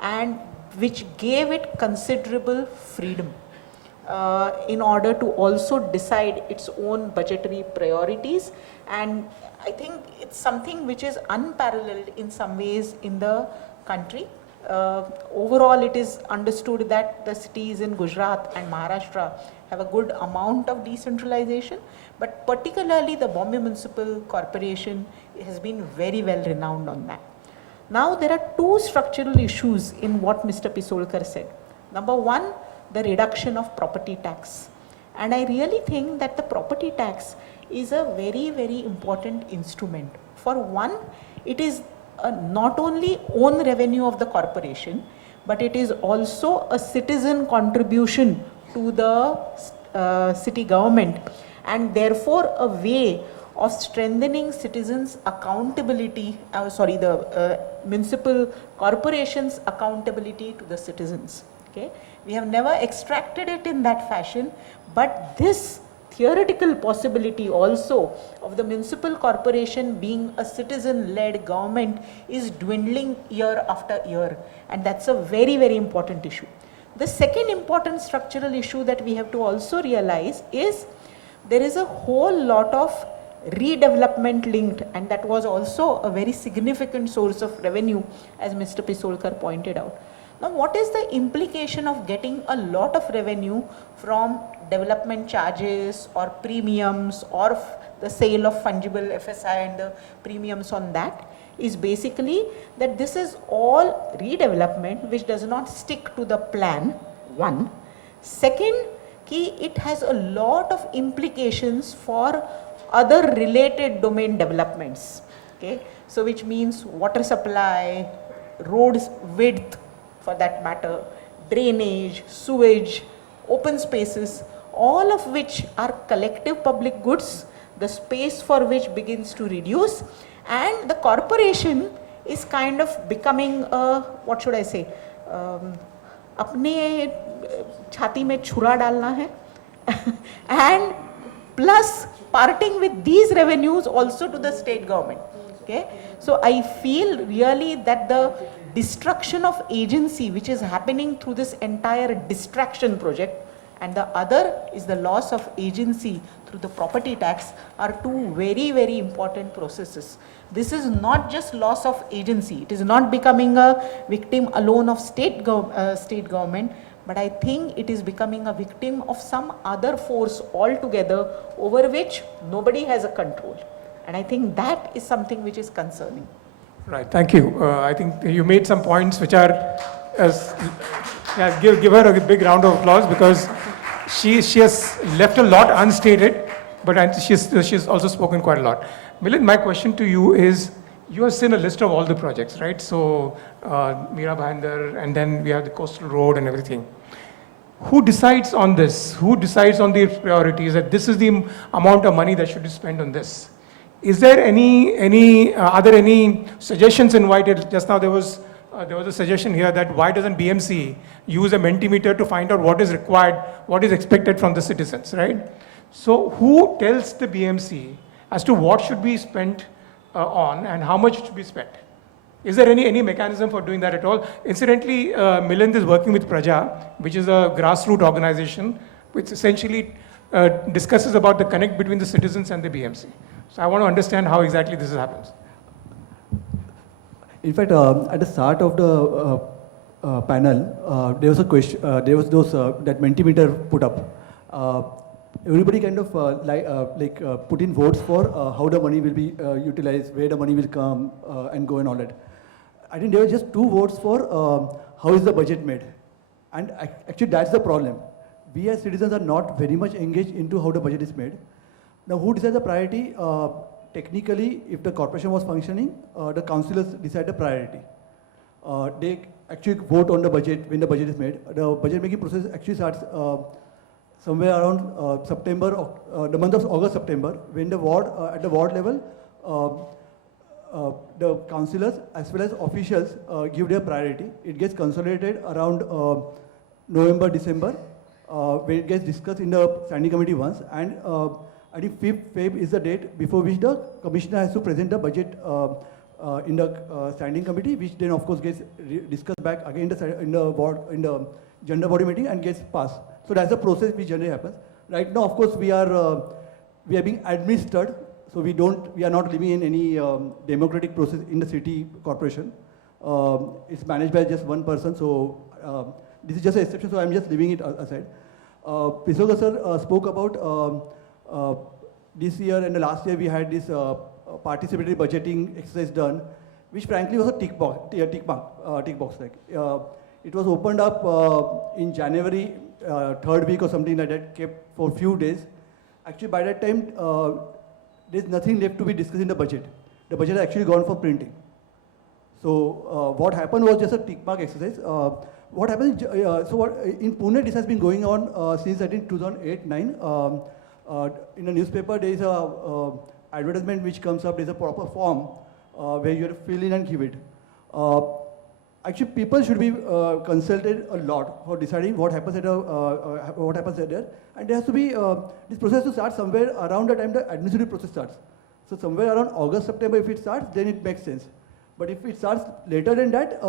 and which gave it considerable freedom in order to also decide its own budgetary priorities. And I think it's something which is unparalleled in some ways in the country. Overall, it is understood that the cities in Gujarat and Maharashtra have a good amount of decentralization, but particularly the Bombay Municipal Corporation has been very well renowned on that. Now, there are two structural issues in what Mr. Pisolkar said. Number one, the reduction of property tax. And I really think that the property tax is a very, very important instrument. For one, it is not only own revenue of the corporation, but it is also a citizen contribution to the city government, and therefore a way of strengthening citizens' accountability, the municipal corporation's accountability to the citizens. Okay? We have never extracted it in that fashion, but this theoretical possibility also of the municipal corporation being a citizen-led government is dwindling year after year, and that's a very, very important issue. The second important structural issue that we have to also realize is there is a whole lot of redevelopment linked, and that was also a very significant source of revenue, as Mr. Pisolkar pointed out. Now, what is the implication of getting a lot of revenue from development charges or premiums or the sale of fungible FSI and the premiums on that? Is basically that this is all redevelopment which does not stick to the plan, one. Second, it has a lot of implications for other related domain developments. Okay? So which means water supply, roads width for that matter, drainage, sewage, open spaces, all of which are collective public goods, the space for which begins to reduce, and the corporation is kind of becoming a, what should I say, अपने छाती में छुरा डालना है, and plus parting with these revenues also to the state government. Okay? So I feel really that the destruction of agency which is happening through this entire distraction project, and the other is the loss of agency through the property tax, are two very, very important processes. This is not just loss of agency. It is not becoming a victim alone of state government, but I think it is becoming a victim of some other force altogether over which nobody has a control. And I think that is something which is concerning. Right, thank you. I think you made some points which are, give her a big round of applause, because she has left a lot unstated, but she's also spoken quite a lot. Milind, my question to you is, you have seen a list of all the projects, right? So, Mira Bhayandar, and then we have the coastal road and everything. Who decides on this? Who decides on the priorities, that this is the amount of money that should be spent on this? Is there are there any suggestions invited? Just now there was a suggestion here that why doesn't BMC use a Mentimeter to find out what is required, what is expected from the citizens, right? So who tells the BMC as to what should be spent on and how much should be spent? Is there any mechanism for doing that at all? Incidentally, Milind is working with Praja, which is a grassroots organization, which essentially discusses about the connect between the citizens and the BMC. So I want to understand how exactly this happens. In fact, at the start of the panel, there was a question. There was that Mentimeter put up. Everybody kind of put in votes for how the money will be utilized, where the money will come and go and all that. I think there were just 2 votes for how is the budget made, and actually that's the problem. We as citizens are not very much engaged into how the budget is made. Now, who decides the priority? Technically, if the corporation was functioning, the councillors decide the priority. They actually vote on the budget when the budget is made. The budget making process actually starts somewhere around September, the month of August, September, when the ward, at the ward level, the councillors as well as officials give their priority. It gets consolidated around November, December, when it gets discussed in the standing committee once, and I think 5th Feb is the date before which the commissioner has to present the budget in the standing committee, which then of course gets discussed back again in the general body meeting and gets passed. So that's the process which generally happens. Right now, of course, we are being administered, so we are not living in any democratic process in the city corporation. It's managed by just one person, so this is just an exception, so I'm just leaving it aside. Pisoga sir spoke about this year and the last year we had this participatory budgeting exercise done, which frankly was a tick box. It was opened up in January, third week or something like that, kept for a few days. Actually, by that time, there's nothing left to be discussed in the budget. The budget had actually gone for printing. So what happened was just a tick mark exercise. What happened? In Pune, this has been going on since I think 2008-9. In a newspaper, there is a advertisement which comes up. There's a proper form where you have to fill in and give it. Actually, people should be consulted a lot for deciding what happens at there. And there has to be this process to start somewhere around the time the administrative process starts. So somewhere around August, September, if it starts, then it makes sense. But if it starts later than that,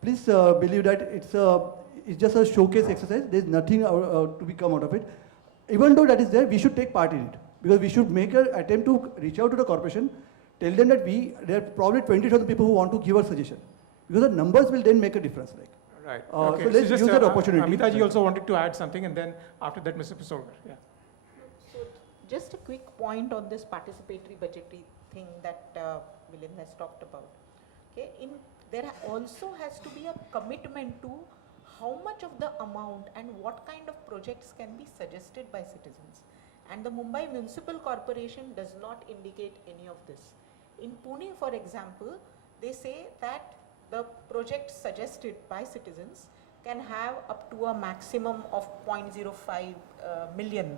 please believe that it's just a showcase exercise. There's nothing to be come out of it. Even though that is there, we should take part in it, because we should make an attempt to reach out to the corporation, tell them that there are probably 20,000 people who want to give a suggestion, because the numbers will then make a difference. Right. Okay. So let's use that opportunity. Amitaji also wanted to add something, and then after that, Mr. Pisolgar. Yeah. So just a quick point on this participatory budgetary thing that Milind has talked about. Okay, there also has to be a commitment to how much of the amount and what kind of projects can be suggested by citizens. And the Mumbai Municipal Corporation does not indicate any of this. In Pune, for example, they say that the project suggested by citizens can have up to a maximum of 0.05 million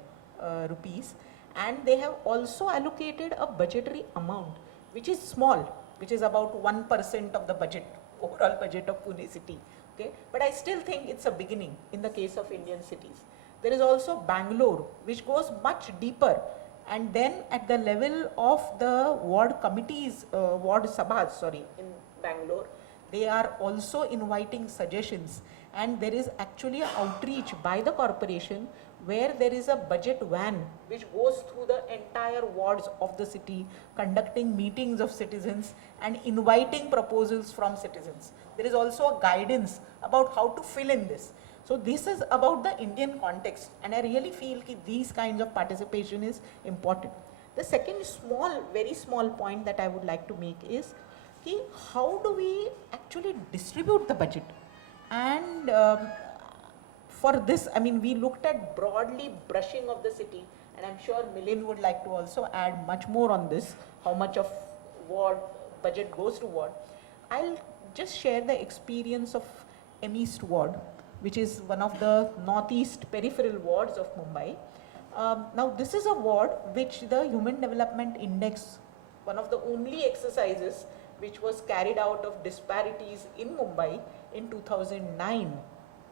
rupees, and they have also allocated a budgetary amount which is small, which is about 1% of the budget, overall budget of Pune city. Okay? But I still think it's a beginning in the case of Indian cities. There is also Bangalore, which goes much deeper, and then at the level of the ward committees, ward sabhas, in Bangalore, they are also inviting suggestions, and there is actually an outreach by the corporation where there is a budget van which goes through the entire wards of the city, conducting meetings of citizens and inviting proposals from citizens. There is also a guidance about how to fill in this. So this is about the Indian context, and I really feel that these kinds of participation is important. The second very small point that I would like to make is how do we actually distribute the budget? And for this, I mean, we looked at broadly brushing of the city, and I'm sure Milind would like to also add much more on this, how much of ward budget goes to ward. I'll just share the experience of M East Ward, which is one of the northeast peripheral wards of Mumbai. Now, this is a ward which the Human Development Index, one of the only exercises which was carried out of disparities in Mumbai in 2009.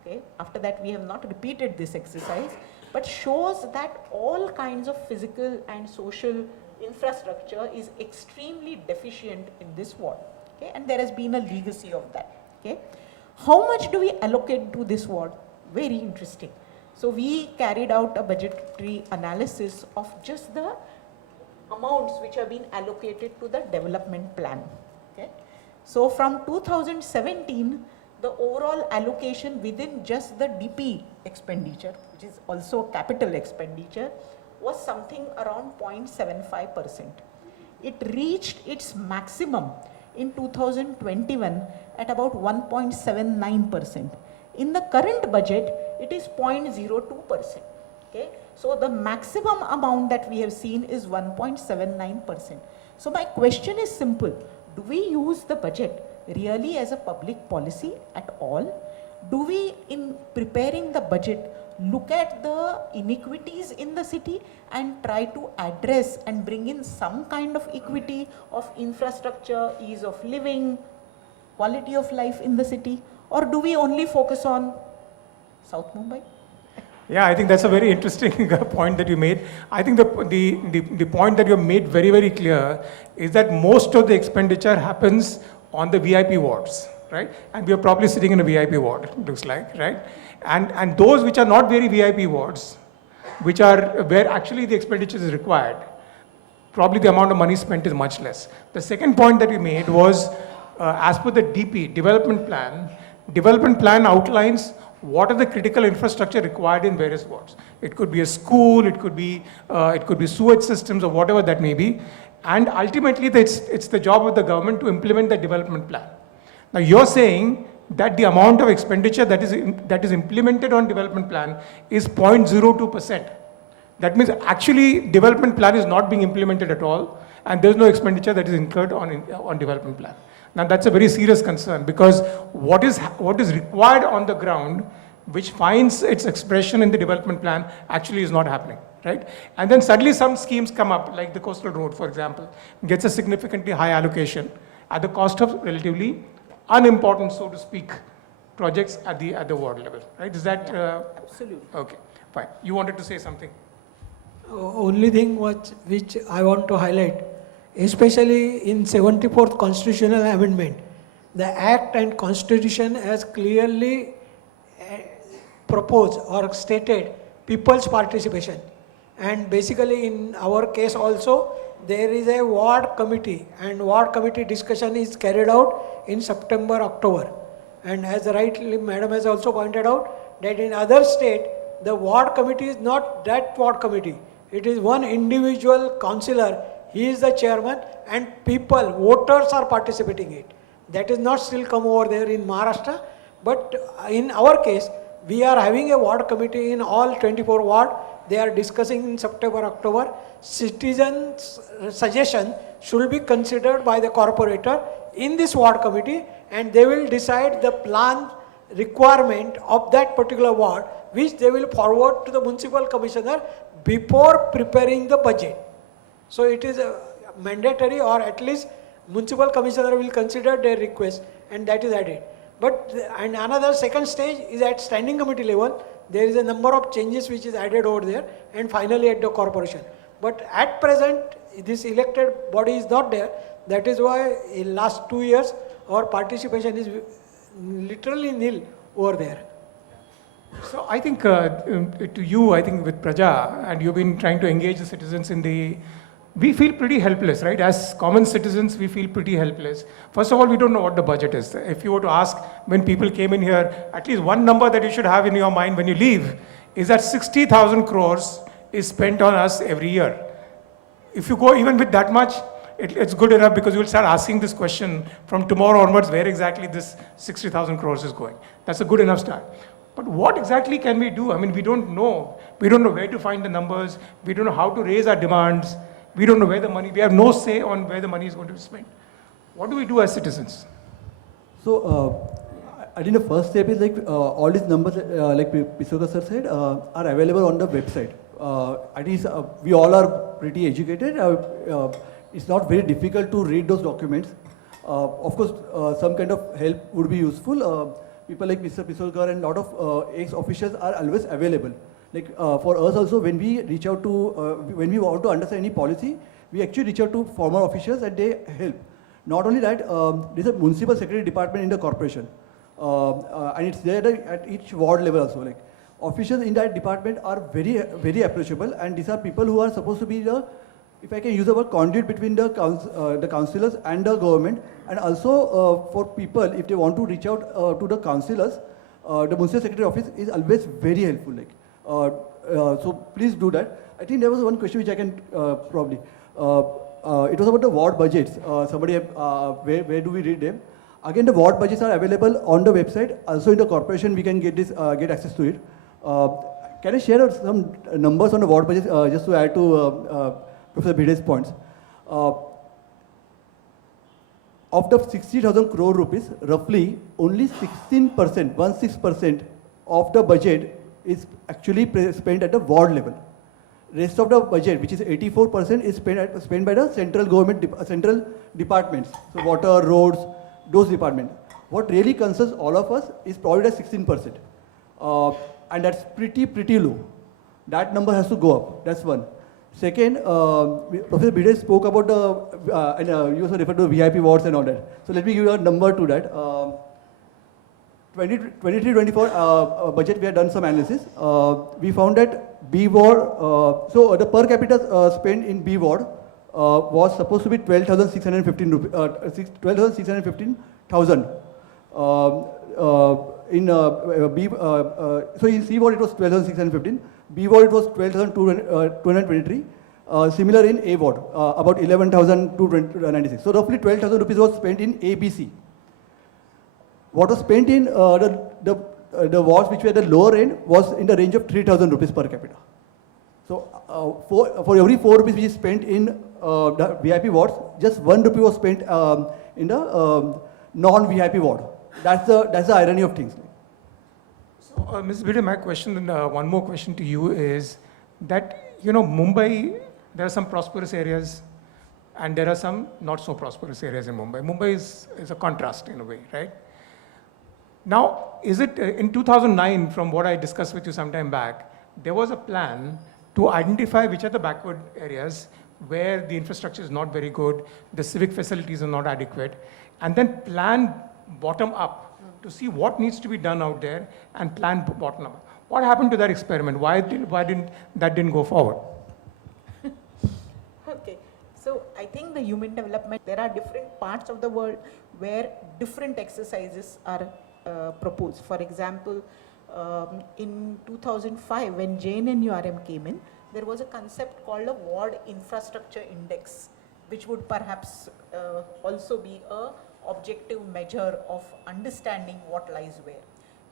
Okay? After that, we have not repeated this exercise, but shows that all kinds of physical and social infrastructure is extremely deficient in this ward. Okay? And there has been a legacy of that. Okay? How much do we allocate to this ward? Very interesting. So we carried out a budgetary analysis of just the amounts which have been allocated to the development plan. Okay? So from 2017, the overall allocation within just the DP expenditure, which is also capital expenditure, was something around 0.75%. It reached its maximum in 2021 at about 1.79%. In the current budget, it is 0.02%. Okay? So the maximum amount that we have seen is 1.79%. So my question is simple. Do we use the budget really as a public policy at all? Do we, in preparing the budget, look at the inequities in the city and try to address and bring in some kind of equity of infrastructure, ease of living, quality of life in the city? Or do we only focus on South Mumbai? Yeah, I think that's a very interesting point that you made. I think the point that you have made very, very clear is that most of the expenditure happens on the VIP wards, right? And we are probably sitting in a VIP ward, it looks like, right? And those which are not very VIP wards, which are where actually the expenditure is required, probably the amount of money spent is much less. The second point that we made was, as per the DP, development plan outlines what are the critical infrastructure required in various wards. It could be a school, it could be sewage systems or whatever that may be. And ultimately, it's the job of the government to implement the development plan. Now, you're saying that the amount of expenditure that is implemented on development plan is 0.02%. That means actually development plan is not being implemented at all, and there's no expenditure that is incurred on development plan. Now that's a very serious concern, because what is required on the ground, which finds its expression in the development plan, actually is not happening, right? And then suddenly some schemes come up, like the coastal road, for example, gets a significantly high allocation at the cost of relatively unimportant, so to speak, projects at the ward level, right? Is that Absolutely. okay? Fine. You wanted to say something? Only thing which I want to highlight, especially in 74th Constitutional Amendment, the Act and Constitution has clearly proposed or stated people's participation. And basically in our case also, there is a ward committee, and ward committee discussion is carried out in September, October. And as rightly Madam has also pointed out, that in other state, the ward committee is not that ward committee. It is one individual councillor, he is the chairman, and people, voters are participating in it. That is not still come over there in Maharashtra, but in our case, we are having a ward committee in all 24 ward. They are discussing in September, October. Citizens' suggestion should be considered by the corporator in this ward committee, and they will decide the plan requirement of that particular ward, which they will forward to the municipal commissioner before preparing the budget. So it is mandatory, or at least municipal commissioner will consider their request, and that is added. But and another second stage is at standing committee level. There is a number of changes which is added over there, and finally at the corporation. But at present, this elected body is not there. That is why in last 2 years our participation is literally nil over there. So I think to you, I think with Praja, and you've been trying to engage the citizens we feel pretty helpless, right? As common citizens, we feel pretty helpless. First of all, we don't know what the budget is. If you were to ask when people came in here, at least one number that you should have in your mind when you leave is that 60,000 crores is spent on us every year. If you go even with that much, it's good enough, because you will start asking this question from tomorrow onwards, where exactly this 60,000 crores is going. That's a good enough start. But what exactly can we do? I mean, we don't know. We don't know where to find the numbers. We don't know how to raise our demands. We don't know where the money, we have no say on where the money is going to be spent. What do we do as citizens? So, I think the first step is like all these numbers, like Pisoga sir said, are available on the website. At least we all are pretty educated. It's not very difficult to read those documents. Of course, some kind of help would be useful. People like Mr. Pisolkar and a lot of ex-officials are always available. Like for us also, when we reach out to, when we want to understand any policy, we actually reach out to former officials and they help. Not only that, there's a municipal secretary department in the corporation. And it's there at each ward level also. Like officials in that department are very, very approachable, and these are people who are supposed to be the, if I can use the word, conduit between the councillors and the government. And also for people, if they want to reach out to the councillors, the municipal secretary office is always very helpful. Like, so please do that. I think there was one question which I can probably. It was about the ward budgets. Somebody, where do we read them? Again, the ward budgets are available on the website. Also in the corporation, we can get access to it. Can I share some numbers on the ward budgets just to add to Professor Bhide's points? Of the 60,000 crore rupees, roughly only 16% of the budget is actually spent at the ward level. Rest of the budget, which is 84%, is spent by the central government, central departments. So water, roads, those departments. What really concerns all of us is probably the 16%. and that's pretty low. That number has to go up. That's one. Second, Professor Bide spoke about the, and you also referred to VIP wards and all that. So let me give you a number to that. 23-24 budget, we have done some analysis. We found that B ward, so the per capita spend in B ward was supposed to be 12,615,000. In B, so in C ward it was 12,615. B ward it was 12,223. Similar in A ward, about 11,296. So roughly 12,000 rupees was spent in ABC. What was spent in the wards which were at the lower end was in the range of 3,000 rupees per capita. So for every 4 rupees which is spent in the VIP wards, just 1 rupee was spent in the non-VIP ward. That's the irony of things. So, Ms. Bide, my question, one more question to you is that, Mumbai, there are some prosperous areas and there are some not so prosperous areas in Mumbai. Mumbai is a contrast in a way, right? Now, is it in 2009, from what I discussed with you some time back, there was a plan to identify which are the backward areas where the infrastructure is not very good, the civic facilities are not adequate, and then plan bottom up to see what needs to be done out there and plan bottom up. What happened to that experiment? Why didn't that go forward? Okay, so I think the human development, there are different parts of the world where different exercises are proposed. For example, in 2005, when JNNURM came in, there was a concept called a Ward Infrastructure Index, which would perhaps also be a objective measure of understanding what lies where.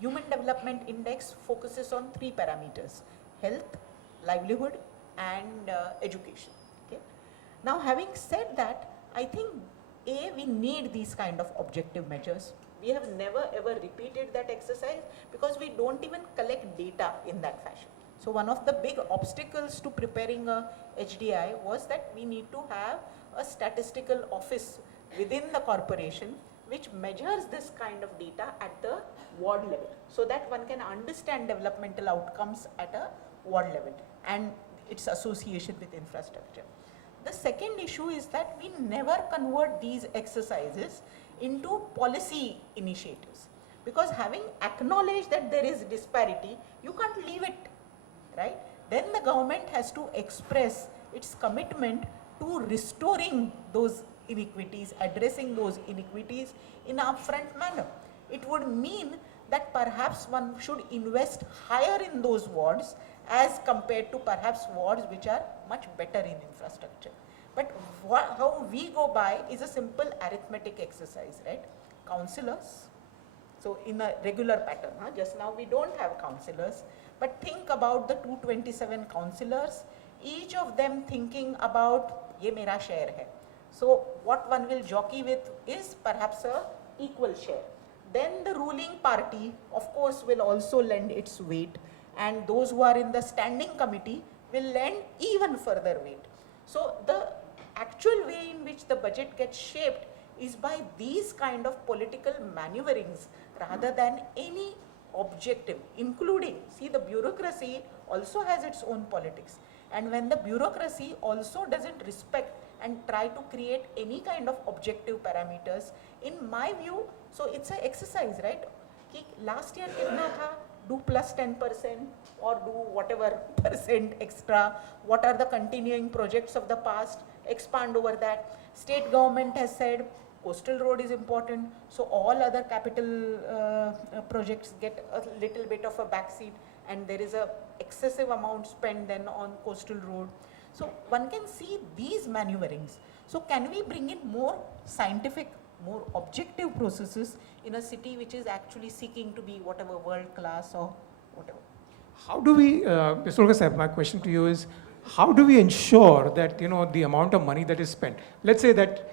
Human Development Index focuses on 3 parameters: health, livelihood, and education. Okay? Now, having said that, I think we need these kind of objective measures. We have never ever repeated that exercise because we don't even collect data in that fashion. So one of the big obstacles to preparing a HDI was that we need to have a statistical office within the corporation which measures this kind of data at the ward level, so that one can understand developmental outcomes at a ward level and its association with infrastructure. The second issue is that we never convert these exercises into policy initiatives, because having acknowledged that there is disparity, you can't leave it, right? Then the government has to express its commitment to restoring those inequities, addressing those inequities in an upfront manner. It would mean that perhaps one should invest higher in those wards as compared to perhaps wards which are much better in infrastructure. But how we go by is a simple arithmetic exercise, right? Councillors, so in a regular pattern, just now we don't have councillors, but think about the 227 councillors, each of them thinking about, ye mera share hai. So what one will jockey with is perhaps a equal share. Then the ruling party, of course, will also lend its weight, and those who are in the standing committee will lend even further weight. So the actual way in which the budget gets shaped is by these kind of political maneuverings rather than any objective, including, see, the bureaucracy also has its own politics. And when the bureaucracy also doesn't respect and try to create any kind of objective parameters, in my view, so it's an exercise, right? Ki last year kitna tha? Do plus 10% or do whatever percent extra. What are the continuing projects of the past? Expand over that. State government has said coastal road is important, so all other capital projects get a little bit of a backseat, and there is a excessive amount spent then on coastal road. So one can see these maneuverings. So can we bring in more scientific, more objective processes in a city which is actually seeking to be whatever world class or whatever? How do we, Mr. Olga Sahib, my question to you is, how do we ensure that, the amount of money that is spent, let's say that,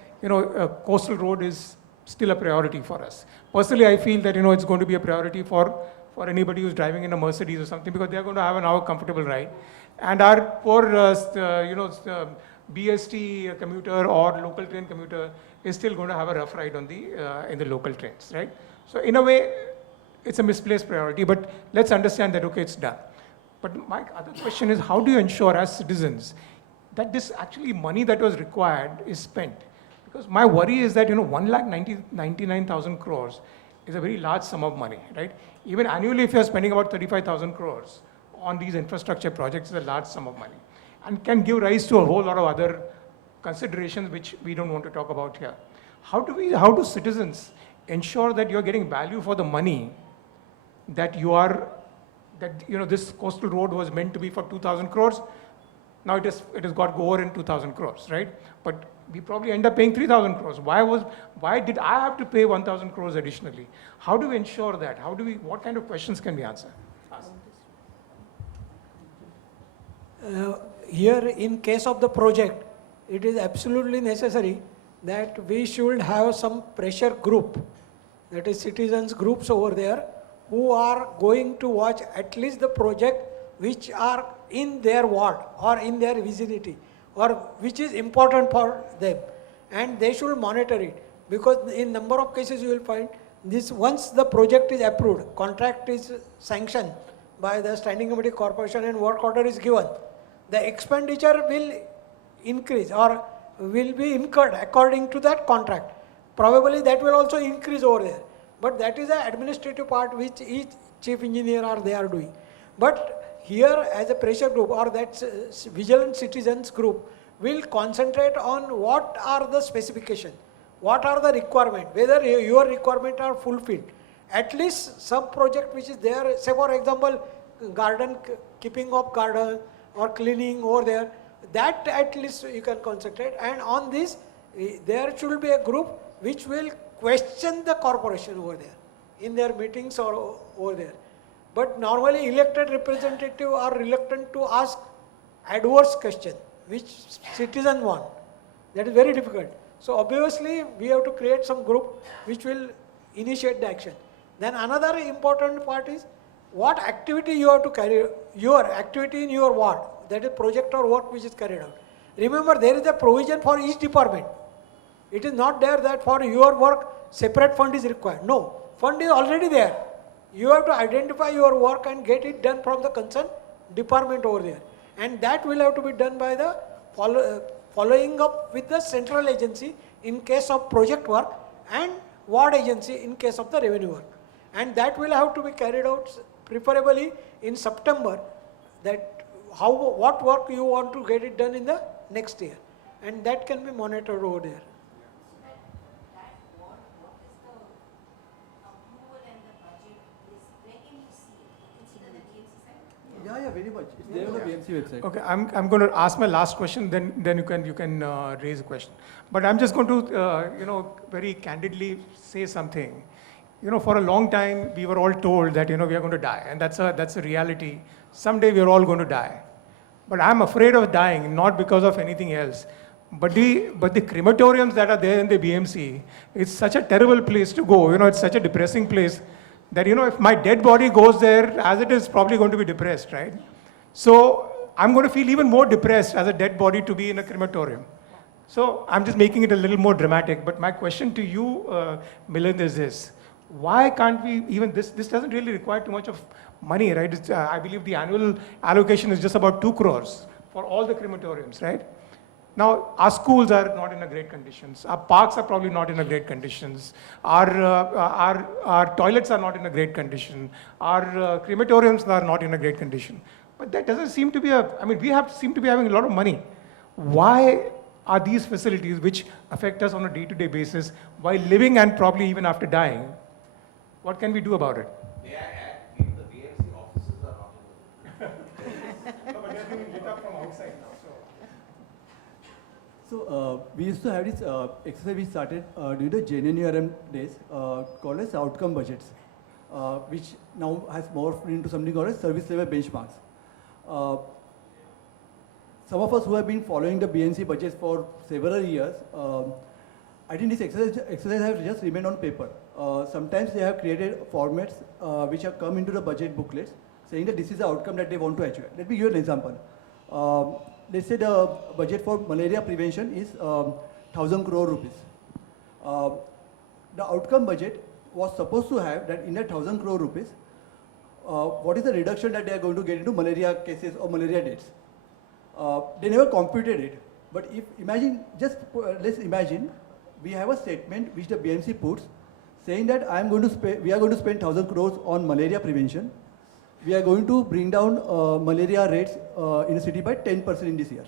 coastal road is still a priority for us. Personally, I feel that, it's going to be a priority for anybody who's driving in a Mercedes or something, because they're going to have an hour comfortable ride. And our poor, BST commuter or local train commuter is still going to have a rough ride on in the local trains, right? So in a way, it's a misplaced priority, but let's understand that, okay, it's done. But my other question is, how do you ensure as citizens that this actually money that was required is spent? Because my worry is that, 1,99,000 crores is a very large sum of money, right? Even annually, if you're spending about 35,000 crores on these infrastructure projects, it's a large sum of money and can give rise to a whole lot of other considerations which we don't want to talk about here. How do citizens ensure that you're getting value for the money that this coastal road was meant to be for 2,000 crores? Now it has got over in 2,000 crores, right? But we probably end up paying 3,000 crores. Why did I have to pay 1,000 crores additionally? How do we ensure that? What kind of questions can we answer? Here, in case of the project, it is absolutely necessary that we should have some pressure group, that is citizens groups over there, who are going to watch at least the project which are in their ward or in their vicinity, or which is important for them, and they should monitor it, because in number of cases you will find this, once the project is approved, contract is sanctioned by the Standing Committee Corporation and work order is given, the expenditure will increase or will be incurred according to that contract. Probably that will also increase over there, but that is the administrative part which each chief engineer they are doing. But here, as a pressure group or that vigilant citizens group will concentrate on what are the specifications, what are the requirements, whether your requirements are fulfilled. At least some project which is there, say for example, garden, keeping of garden or cleaning over there, that at least you can concentrate. And on this, there should be a group which will question the corporation over there in their meetings or over there. But normally elected representatives are reluctant to ask adverse question which citizens want. That is very difficult. So obviously we have to create some group which will initiate the action. Then another important part is what activity you have to carry, your activity in your ward, that is project or work which is carried out. Remember, there is a provision for each department. It is not there that for your work separate fund is required. No, fund is already there. You have to identify your work and get it done from the concerned department over there. And that will have to be done by the following up with the central agency in case of project work and ward agency in case of the revenue work. And that will have to be carried out preferably in September, that what work you want to get it done in the next year. And that can be monitored over there. Yeah, very much. It's there on the BMC website. Okay, I'm going to ask my last question, then you can raise a question. But I'm just going to, very candidly say something. For a long time, we were all told that, we are going to die, and that's a reality. Someday we are all going to die. But I'm afraid of dying, not because of anything else. But the crematoriums that are there in the BMC, it's such a terrible place to go. It's such a depressing place that, if my dead body goes there, as it is probably going to be depressed, right? So I'm going to feel even more depressed as a dead body to be in a crematorium. So I'm just making it a little more dramatic. But my question to you, Milind, is this. Why can't we, even this doesn't really require too much of money, right? I believe the annual allocation is just about 2 crores for all the crematoriums, right? Now, our schools are not in a great conditions. Our parks are probably not in a great conditions. Our toilets are not in a great condition. Our crematoriums are not in a great condition. But that doesn't seem to be we seem to be having a lot of money. Why are these facilities, which affect us on a day-to-day basis, while living and probably even after dying, what can we do about it? May I add, even the BMC offices are not in the No, but they're being lit up from outside now, So we used to have this exercise we started during the JNNURM days called as outcome budgets, which now has morphed into something called as service level benchmarks. Some of us who have been following the BMC budgets for several years, I think this exercise has just remained on paper. Sometimes they have created formats which have come into the budget booklets saying that this is the outcome that they want to achieve. Let me give you an example. Let's say the budget for malaria prevention is 1,000 crore rupees. The outcome budget was supposed to have that in that 1,000 crore rupees, what is the reduction that they are going to get into malaria cases or malaria deaths. They never computed it. But if imagine, just let's imagine, we have a statement which the BMC puts saying that we are going to spend 1,000 crores on malaria prevention. We are going to bring down malaria rates in the city by 10% in this year.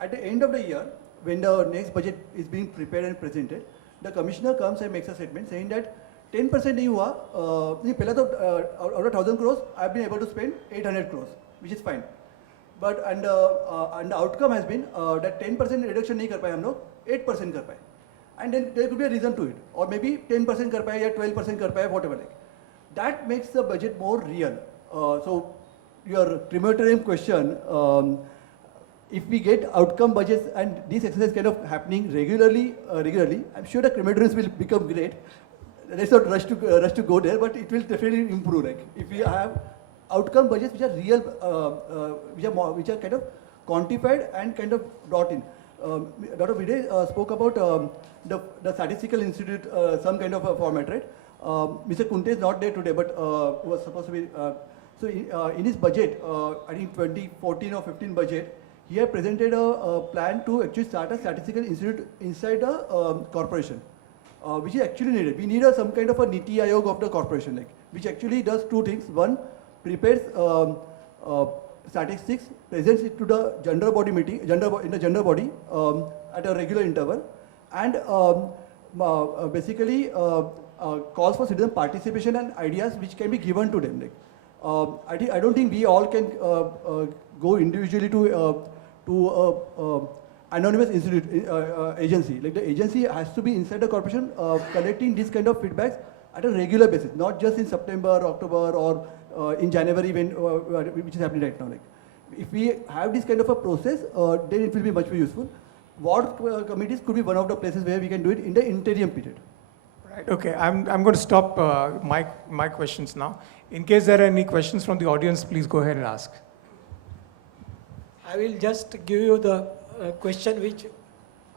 At the end of the year, when the next budget is being prepared and presented, the commissioner comes and makes a statement saying that 10% नहीं हुआ, पहले तो out of 1,000 crores, I've been able to spend 800 crores, which is fine. But and the outcome has been that 10% reduction नहीं कर पाए हम लोग, 8% कर पाए. And then there could be a reason to it, or maybe 10% कर पाए या 12% कर पाए, whatever like. That makes the budget more real. So your crematorium question, if we get outcome budgets and this exercise kind of happening regularly, I'm sure the crematoriums will become great. Let's not rush to go there, but it will definitely improve. Like if we have outcome budgets which are real, which are kind of quantified and kind of brought in. Dr. Vijay spoke about the Statistical Institute, some kind of a format, right? Mr. Kunte is not there today, but was supposed to be. So in his budget, I think 2014 or 15 budget, he had presented a plan to actually start a statistical institute inside a corporation, which is actually needed. We need some kind of a Niti Aayog of the corporation, like, which actually does two things. One, prepares statistics, presents it to the gender body meeting, in the gender body at a regular interval, and basically calls for citizen participation and ideas which can be given to them. Like, I don't think we all can go individually to anonymous institute agency. Like the agency has to be inside the corporation, collecting this kind of feedbacks at a regular basis, not just in September, October, or in January, when which is happening right now. Like, if we have this kind of a process, then it will be much more useful. Ward committees could be one of the places where we can do it in the interim period. Right, okay, I'm going to stop my questions now. In case there are any questions from the audience, please go ahead and ask. I will just give you the question which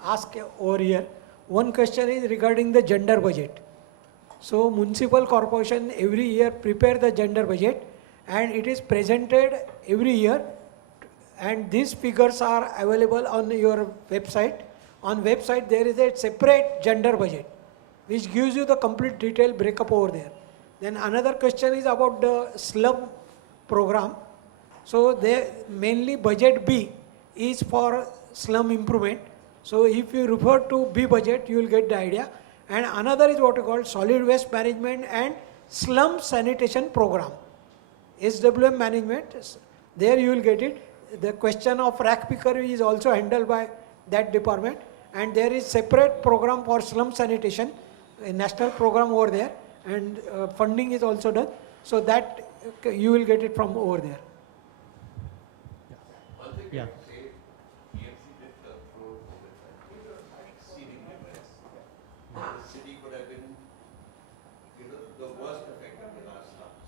asked over here. One question is regarding the gender budget. So municipal corporation every year prepare the gender budget and it is presented every year, and these figures are available on your website. On website there is a separate gender budget which gives you the complete detail breakup over there. Then another question is about the slum program. So there mainly budget B is for slum improvement. So if you refer to B budget, you will get the idea. And another is what we call solid waste management and slum sanitation program. SWM management, there you will get it. The question of rack picker is also handled by that department. And there is separate program for slum sanitation, a national program over there, and funding is also done. So that you will get it from over there. One thing Yeah. I would say, BMC did control COVID exceedingly well. The city could have been, the worst affected in our slums.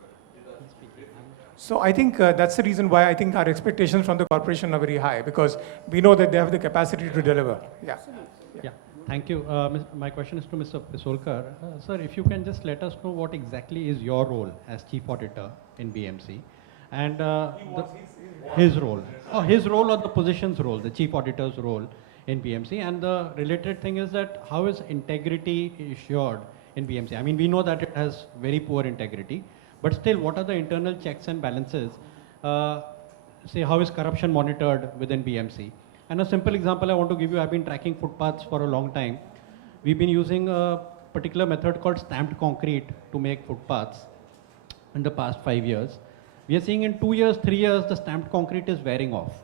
But it did a terrific job. So I think that's the reason why I think our expectations from the corporation are very high, because we know that they have the capacity to deliver. Yeah. Yeah, thank you. My question is to Mr. Pisolkar. Sir, if you can just let us know what exactly is your role as Chief Auditor in BMC, and his role or the position's role, the Chief Auditor's role in BMC, and the related thing is that how is integrity assured in BMC? I mean, we know that it has very poor integrity, but still, what are the internal checks and balances? Say, how is corruption monitored within BMC? And a simple example I want to give you, I've been tracking footpaths for a long time. We've been using a particular method called stamped concrete to make footpaths in the past 5 years. We are seeing in 2 years, 3 years, the stamped concrete is wearing off.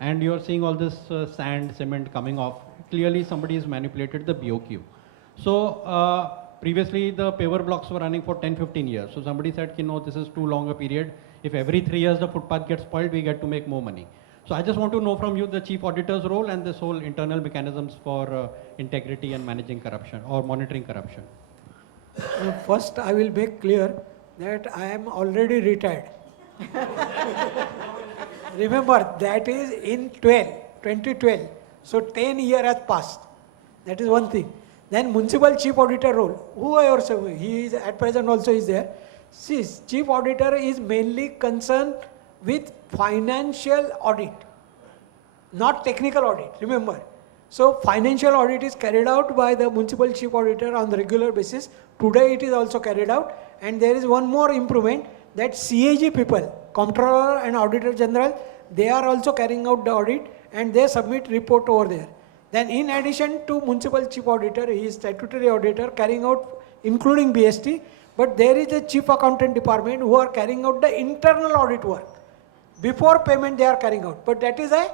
And you're seeing all this sand, cement coming off. Clearly somebody has manipulated the BOQ. So previously the paver blocks were running for 10, 15 years. So somebody said, no, this is too long a period. If every 3 years the footpath gets spoiled, we get to make more money. So I just want to know from you the Chief Auditor's role and this whole internal mechanisms for integrity and managing corruption or monitoring corruption. First, I will make clear that I am already retired. Remember, that is in 2012. So 10 years has passed. That is one thing. Then municipal chief auditor role, whoever, he is at present also is there. See, chief auditor is mainly concerned with financial audit, not technical audit, remember. So financial audit is carried out by the municipal chief auditor on the regular basis. Today it is also carried out, and there is one more improvement, that CAG people, Comptroller and Auditor General, they are also carrying out the audit and they submit report over there. Then in addition to municipal chief auditor, he is statutory auditor carrying out including BST, but there is a chief accountant department who are carrying out the internal audit work. Before payment they are carrying out, but that is a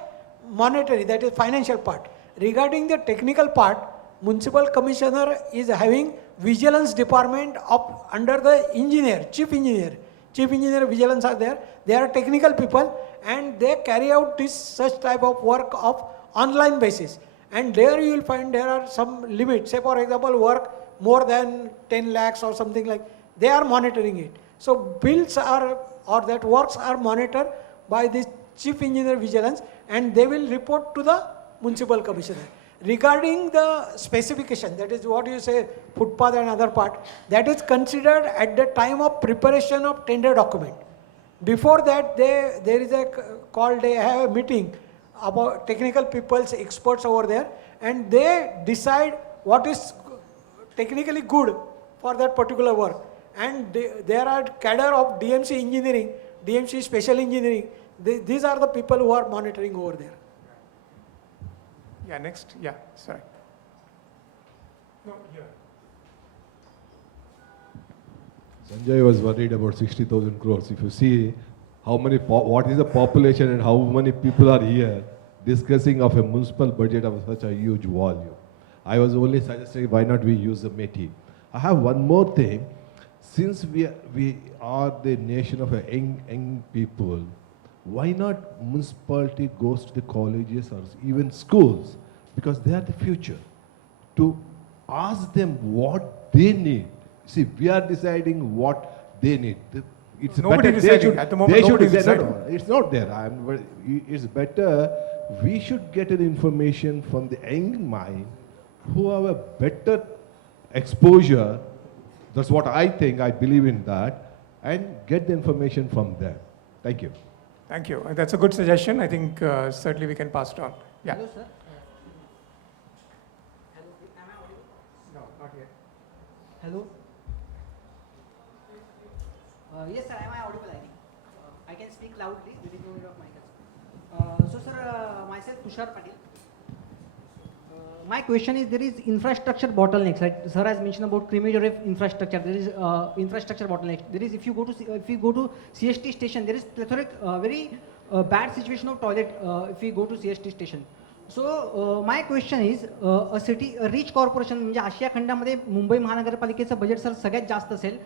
monetary, that is financial part. Regarding the technical part, municipal commissioner is having vigilance department up under the engineer, chief engineer. Chief engineer vigilance are there. They are technical people and they carry out this such type of work of online basis. And there you will find there are some limits. Say for example, work more than 10 lakhs or something like, they are monitoring it. So bills are, or that works are monitored by this chief engineer vigilance and they will report to the municipal commissioner. Regarding the specification, that is what you say, footpath and other part, that is considered at the time of preparation of tender document. Before that, there is a call, they have a meeting about technical people's experts over there, and they decide what is technically good for that particular work. And there are cadre of DMC engineering, DMC special engineering. These are the people who are monitoring over there. Yeah, next. Yeah, sorry. No, here. Sanjay was worried about 60,000 crores. If you see how many, what is the population and how many people are here discussing of a municipal budget of such a huge volume, I was only suggesting why not we use the METI. I have one more thing. Since we are the nation of a young people, why not municipality goes to the colleges or even schools, because they are the future, to ask them what they need. See, we are deciding what they need. It's Nobody better deciding. they should, At the moment, they should nobody is decide. deciding. No, it's not there. It's better we should get an information from the young mind who have a better exposure. That's what I think. I believe in that, and get the information from them. Thank you. Thank you. That's a good suggestion. I think certainly we can pass it on. Yeah. Hello, sir. Hello, am I audible? No, not yet. Hello. Yes, sir. Am I audible? I think I can speak loudly. There is no need of mic. So, sir, myself Tushar Patil. My question is: there is infrastructure bottlenecks. Right? Sir has mentioned about crematory infrastructure. There is infrastructure bottlenecks. There is, if you go to CST station, there is plethoric, very bad situation of toilet. If we go to CST station. So my question is, a rich corporation म्हणजे आशिया खंडामध्ये मुंबई महानगरपालिकेचं budget sir सगळ्यात जास्त असेल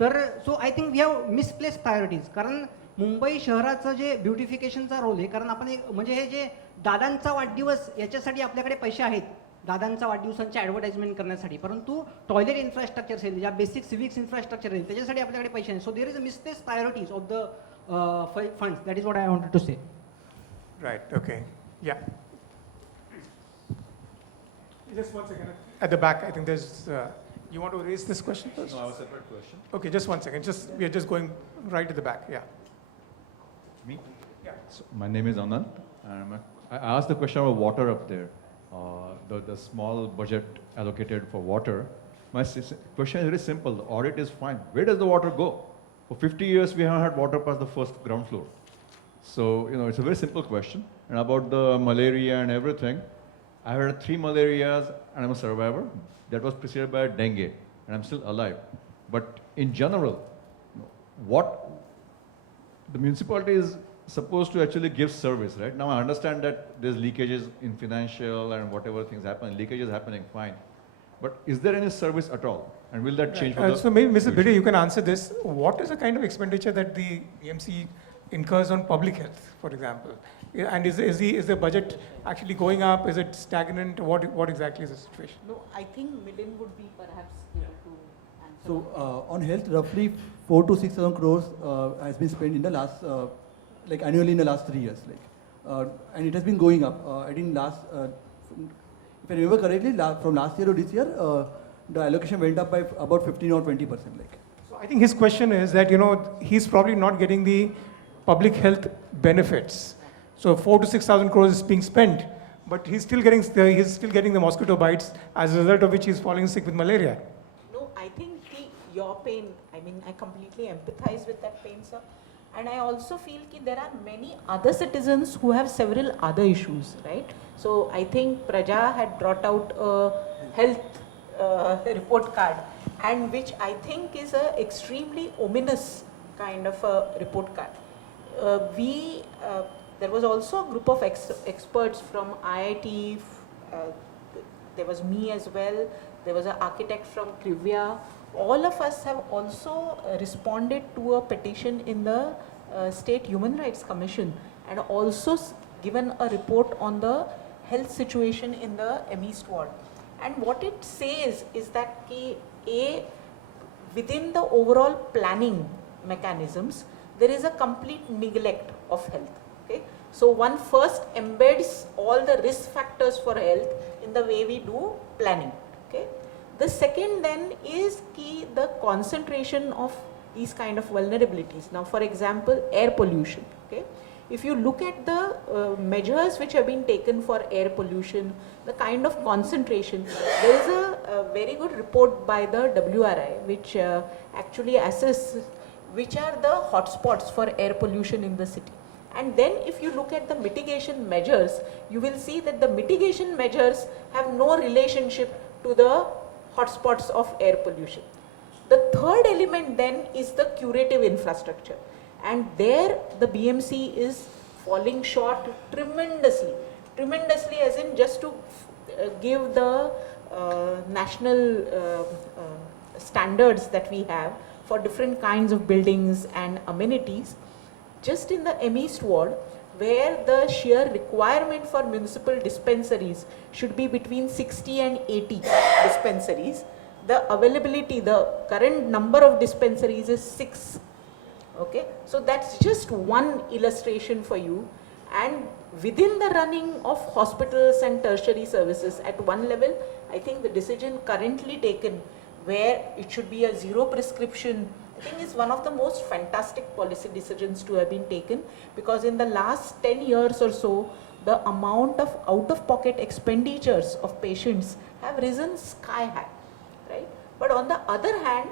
तर so I think we have misplace priorities. कारण मुंबई शहराचं जे ब्युटिफिकेशनचा रोल आहे, कारण आपण एक म्हणजे हे जे दादांचा वाढदिवस याच्यासाठी आपल्याकडे पैसे आहेत, दादांचा वाढदिवसांची ॲडव्हर्टाइजमेंट करण्यासाठी, परंतु टॉयलेट इन्फ्रास्ट्रक्चर असेल, ज्या बेसिक सिव्हिक्स इन्फ्रास्ट्रक्चर आहे त्याच्यासाठी आपल्याकडे पैसे नाही. So there is a misplace priorities of the funds. That is what I wanted to say. Right. Okay. Yeah. Just one second. At the back, I think there's. You want to raise this question first? No, I have a separate question. Okay, just one second. We are just going right to the back. Yeah. Me? Yeah. So my name is Anand, and I asked the question about water up there. The small budget allocated for water. My question is very simple. The audit is fine. Where does the water go? For 50 years, we haven't had water past the first ground floor. So, it's a very simple question. And about the malaria and everything, I had 3 malarias and I'm a survivor. That was preceded by dengue, and I'm still alive. But in general, what the municipality is supposed to actually give service, right? Now I understand that there's leakages in financial and whatever things happen, leakages happening, fine. But is there any service at all? And will that change for the So maybe Mr. future? Bide, you can answer this. What is the kind of expenditure that the BMC incurs on public health, for example? And is the budget actually going up? Is it stagnant? What exactly is the situation? No, I think Milind would be perhaps able to answer. So on health, roughly 4,000 to 6,000 crores has been spent in the last, annually in the last 3 years, and it has been going up. I think if I remember correctly, from last year to this year, the allocation went up by about 15 or 20%. Like. So I think his question is that, you know, he's probably not getting the public health benefits. So 4 to 6,000 crores is being spent, but he's still getting the mosquito bites, as a result of which he's falling sick with malaria. No, I think your pain, I mean, I completely empathize with that pain, sir. And I also feel that there are many other citizens who have several other issues, right? So I think Praja had brought out a health report card, and which I think is a extremely ominous kind of a report card. There was also a group of experts from IIT, there was me as well, there was an architect from Krivya. All of us have also responded to a petition in the State Human Rights Commission and also given a report on the health situation in the East Ward. And what it says is that within the overall planning mechanisms, there is a complete neglect of health. Okay? So one first embeds all the risk factors for health in the way we do planning. Okay? The second then is the concentration of these kind of vulnerabilities. Now, for example, air pollution. Okay? If you look at the measures which have been taken for air pollution, the kind of concentration, there is a very good report by the WRI which actually assesses which are the hotspots for air pollution in the city. And then if you look at the mitigation measures, you will see that the mitigation measures have no relationship to the hotspots of air pollution. The third element then is the curative infrastructure, and there the BMC is falling short tremendously as in just to give the national standards that we have for different kinds of buildings and amenities. Just in the East Ward, where the sheer requirement for municipal dispensaries should be between 60 and 80 dispensaries, the availability, the current number of dispensaries is 6. Okay, so that's just one illustration for you. And within the running of hospitals and tertiary services at one level, I think the decision currently taken where it should be a zero prescription, I think is one of the most fantastic policy decisions to have been taken, because in the last 10 years or so, the amount of out-of-pocket expenditures of patients have risen sky high, right? But on the other hand,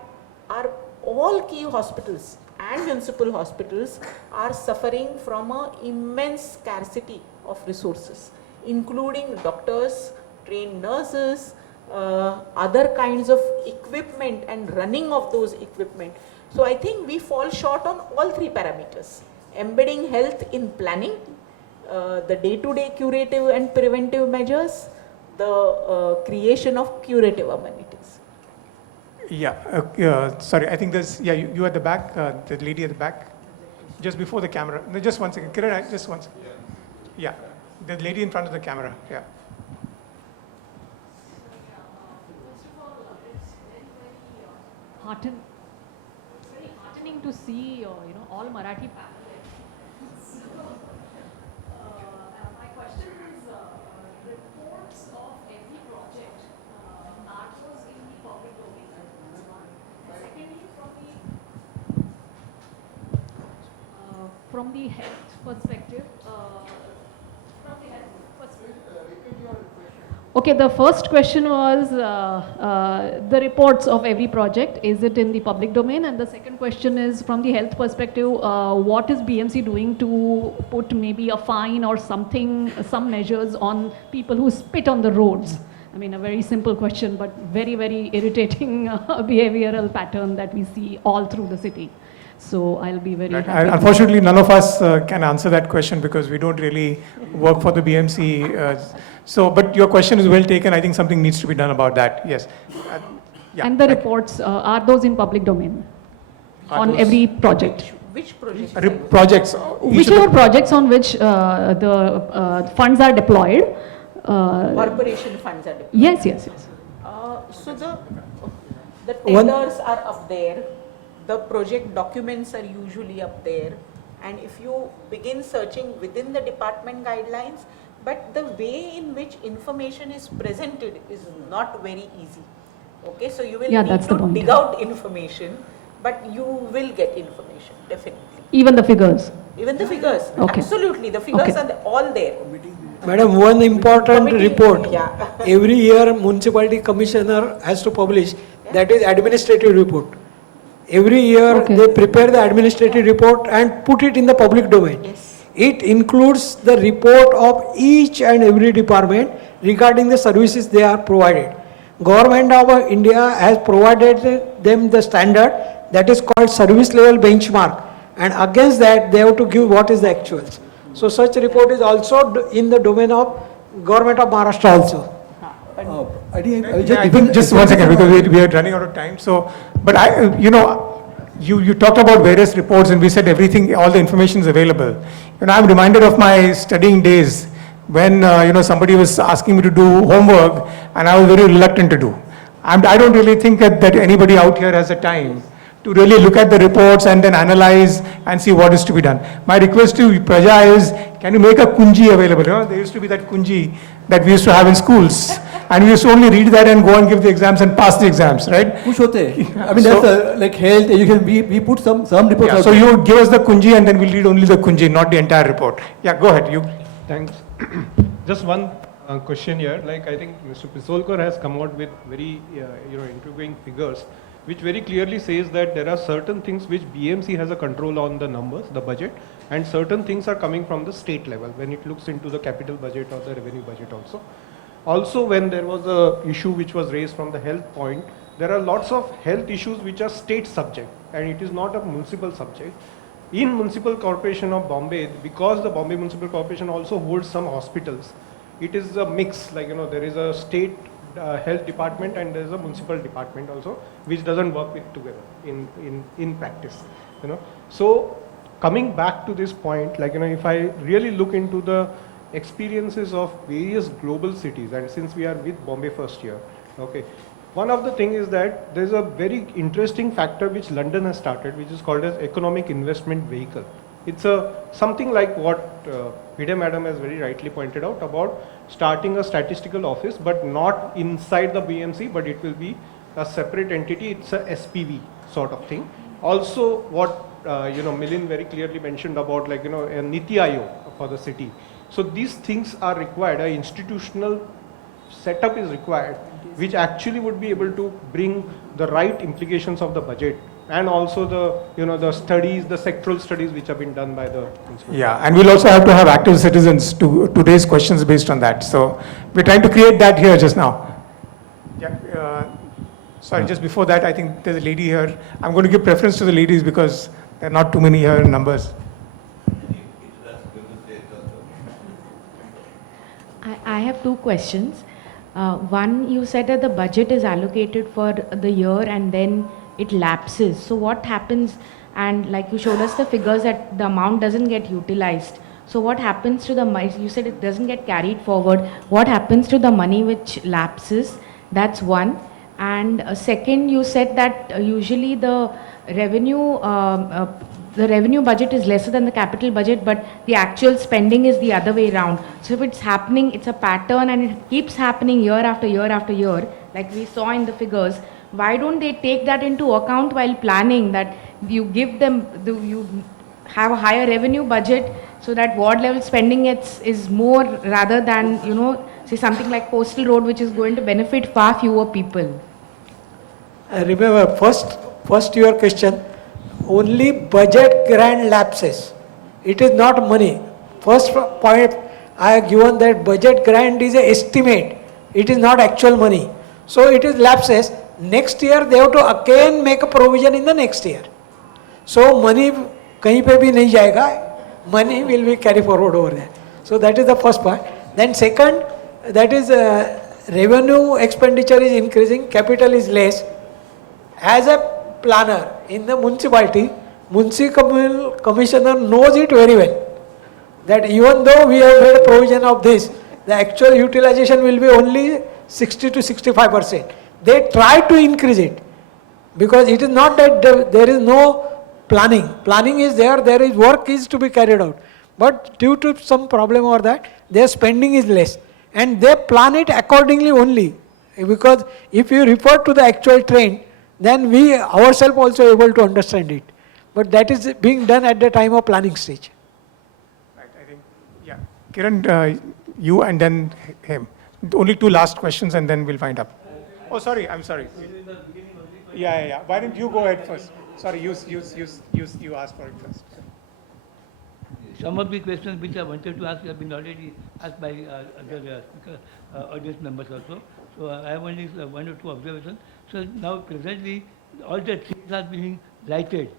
all key hospitals and municipal hospitals are suffering from an immense scarcity of resources, including doctors, trained nurses, other kinds of equipment and running of those equipment. So I think we fall short on all three parameters: embedding health in planning, the day-to-day curative and preventive measures, the creation of curative amenities. Yeah, sorry, I think there's, you at the back, the lady at the back, just before the camera. No, just one second, Kiran, just one second. Yeah, the lady in front of the camera, yeah. It's very heartening to see, all Marathi panelists. My question is, reports of every project, that was in the public domain. Secondly, from the health perspective, okay, the first question was the reports of every project, is it in the public domain? And the second question is from the health perspective, what is BMC doing to put maybe a fine or something, some measures on people who spit on the roads? I mean, a very simple question, but very, very irritating behavioral pattern that we see all through the city. So I'll be very happy. Unfortunately, none of us can answer that question because we don't really work for the BMC. But your question is well taken. I think something needs to be done about that. Yes. Yeah. And the reports, are those in public domain on every project? Which projects? Projects. Whichever projects on which the funds are deployed. Corporation funds are deployed. Yes, yes, yes. So the tenders are up there. The project documents are usually up there, and if you begin searching within the department guidelines, but the way in which information is presented is not very easy. Okay, so you will Yeah, need that's the to point. dig out information, but you will get information, definitely. Even the figures. Even the figures, Okay. absolutely, the figures Okay. are all there. Madam, one important Committee- report. yeah. Every year municipality commissioner has to publish, that is administrative report. Every year Okay. they prepare the administrative report and put it in the public domain. Yes. It includes the report of each and every department regarding the services they are provided. Government of India has provided them the standard that is called service level benchmark, and against that they have to give what is the actuals. So such report is also in the domain of Government of Maharashtra also. I think I think just one second, because we are running out of time. So, but you talked about various reports, and we said everything, all the information is available. I'm reminded of my studying days when somebody was asking me to do homework, and I was very reluctant to do. I don't really think that anybody out here has the time to really look at the reports and then analyze and see what is to be done. My request to Praja is, can you make a kunji available? There used to be that kunji that we used to have in schools, and we used to only read that and go and give the exams and pass the exams, right? Kuch hote. I mean, that's like health, education, we put some reports. Yeah, out so there. you give us the kunji and then we'll read only the kunji, not the entire report. Yeah, go ahead. You. Thanks. Just one question here. Like I think Mr. Pisolkar has come out with very intriguing figures, which very clearly says that there are certain things which BMC has a control on the numbers, the budget, and certain things are coming from the state level when it looks into the capital budget or the revenue budget also. Also, when there was a issue which was raised from the health point, there are lots of health issues which are state subject, and it is not a municipal subject. In Municipal Corporation of Bombay, because the Bombay Municipal Corporation also holds some hospitals, it is a mix, like there is a state health department and there is a municipal department also, which doesn't work with together in practice. So coming back to this point, like if I really look into the experiences of various global cities, and since we are with Bombay first year, okay, one of the thing is that there's a very interesting factor which London has started, which is called as economic investment vehicle. It's something like what Pide Madam has very rightly pointed out about starting a statistical office, but not inside the BMC, but it will be a separate entity. It's a SPV sort of thing. Also, what Milind very clearly mentioned about, like a Niti Aayog for the city. So these things are required. An institutional setup is required, which actually would be able to bring the right implications of the budget, and also the studies, the sectoral studies which have been done by the institute. Yeah, and we'll also have to have active citizens to raise questions based on that. So we're trying to create that here just now. Yeah, sorry, just before that, I think there's a lady here. I'm going to give preference to the ladies because there are not too many here in numbers. I have two questions. One, you said that the budget is allocated for the year and then it lapses. So what happens, and like you showed us the figures that the amount doesn't get utilized. So what happens to the money? You said it doesn't get carried forward. What happens to the money which lapses? That's one. And second, you said that usually the revenue budget is lesser than the capital budget, but the actual spending is the other way around. So if it's happening, it's a pattern and it keeps happening year after year after year, like we saw in the figures, why don't they take that into account while planning, that you give them, you have a higher revenue budget so that ward level spending is more, rather than, say something like Coastal Road, which is going to benefit far fewer people. Remember, first your question, only budget grant lapses. It is not money. First point I have given that budget grant is an estimate. It is not actual money. So it is lapses. Next year they have to again make a provision in the next year. So money kahin pe bhi nahi jayega. Money will be carried forward over there. So that is the first part. Then second, that is revenue expenditure is increasing, capital is less. As a planner in the municipality, municipal commissioner knows it very well, that even though we have made a provision of this, the actual utilization will be only 60 to 65%. They try to increase it, because it is not that there is no planning. Planning is there is work is to be carried out. but due to some problem or that, their spending is less. And they plan it accordingly only. Because if you refer to the actual trend, then we ourselves also able to understand it. But that is being done at the time of planning stage. Right, I think, yeah. Kiran, you and then him. Only two last questions and then we'll wind up. Oh, sorry, I'm sorry. Yeah. Why don't you go ahead first? Sorry, you asked for it first. Some of the questions which I wanted to ask have been already asked by other audience members also. So I have only one or two observations. So now presently all the trees are being lighted,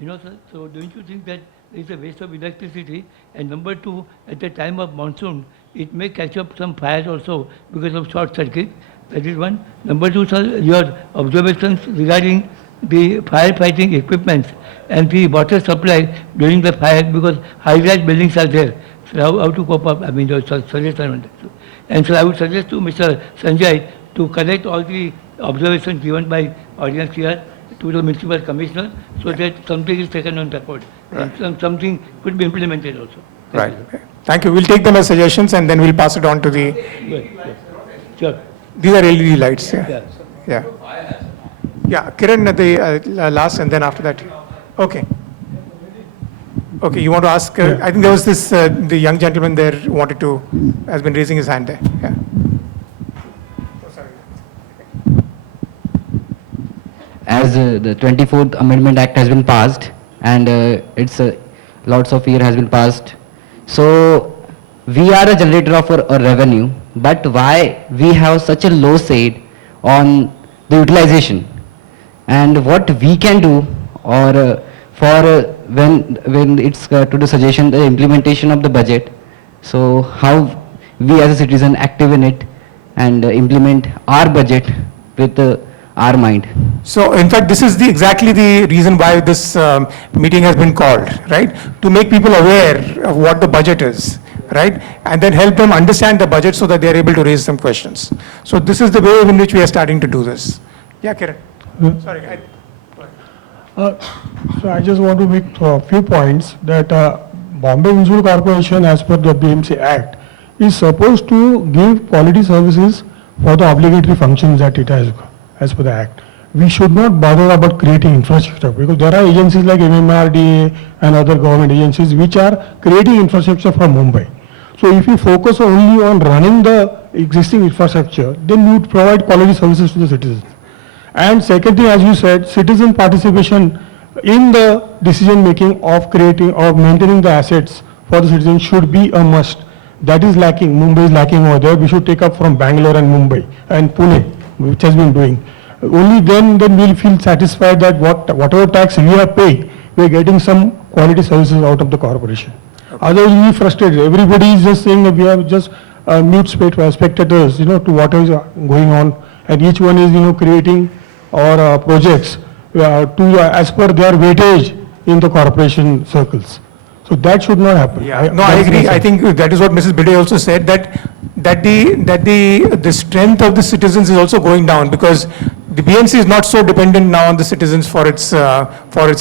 sir. So don't you think that there is a waste of electricity? And number two, at the time of monsoon, it may catch up some fires also because of short circuit. That is one. Number two, sir, your observations regarding the firefighting equipment and the water supply during the fire, because high-rise buildings are there. So how to cope up? I mean, your suggestion on that. And so I would suggest to Mr. Sanjay to collect all the observations given by audience here to the municipal commissioner, so that something is taken on record. Right. And something could be implemented also. Right. Thank you. We'll take them as suggestions and then we'll pass it on to the... Sure. These are LED lights. Yeah. Yeah, Kiran at the last and then after that. Okay. Okay, you want to ask? I think there was this, the young gentleman there has been raising his hand there. Yeah. Oh, sorry. As the 24th Amendment Act has been passed and it's lots of year has been passed. So we are a generator of a revenue, but why we have such a low say on the utilization? And what we can do, or when it's to the suggestion, the implementation of the budget, so how we as a citizen active in it and implement our budget with our mind. So in fact, this is exactly the reason why this meeting has been called, right? To make people aware of what the budget is, right? And then help them understand the budget so that they are able to raise some questions. So this is the way in which we are starting to do this. Yeah, Kiran. Sorry. So I just want to make a few points that Bombay Municipal Corporation, as per the BMC Act, is supposed to give quality services for the obligatory functions that it has as per the Act. We should not bother about creating infrastructure, because there are agencies like MMRDA and other government agencies which are creating infrastructure for Mumbai. So if you focus only on running the existing infrastructure, then you would provide quality services to the citizens. And second thing, as you said, citizen participation in the decision making of creating or maintaining the assets for the citizens should be a must. That is lacking. Mumbai is lacking over there. We should take up from Bangalore and Mumbai and Pune, which has been doing. Only then we'll feel satisfied that whatever tax we are paying, we are getting some quality services out of the corporation. Otherwise, we'll be frustrated. Everybody is just saying that we are just mute spectators, to what is going on, and each one is, creating or projects as per their weightage in the corporation circles. So that should not happen. Yeah, I agree. I think that is what Mrs. Bide also said, that the strength of the citizens is also going down, because the BMC is not so dependent now on the citizens for its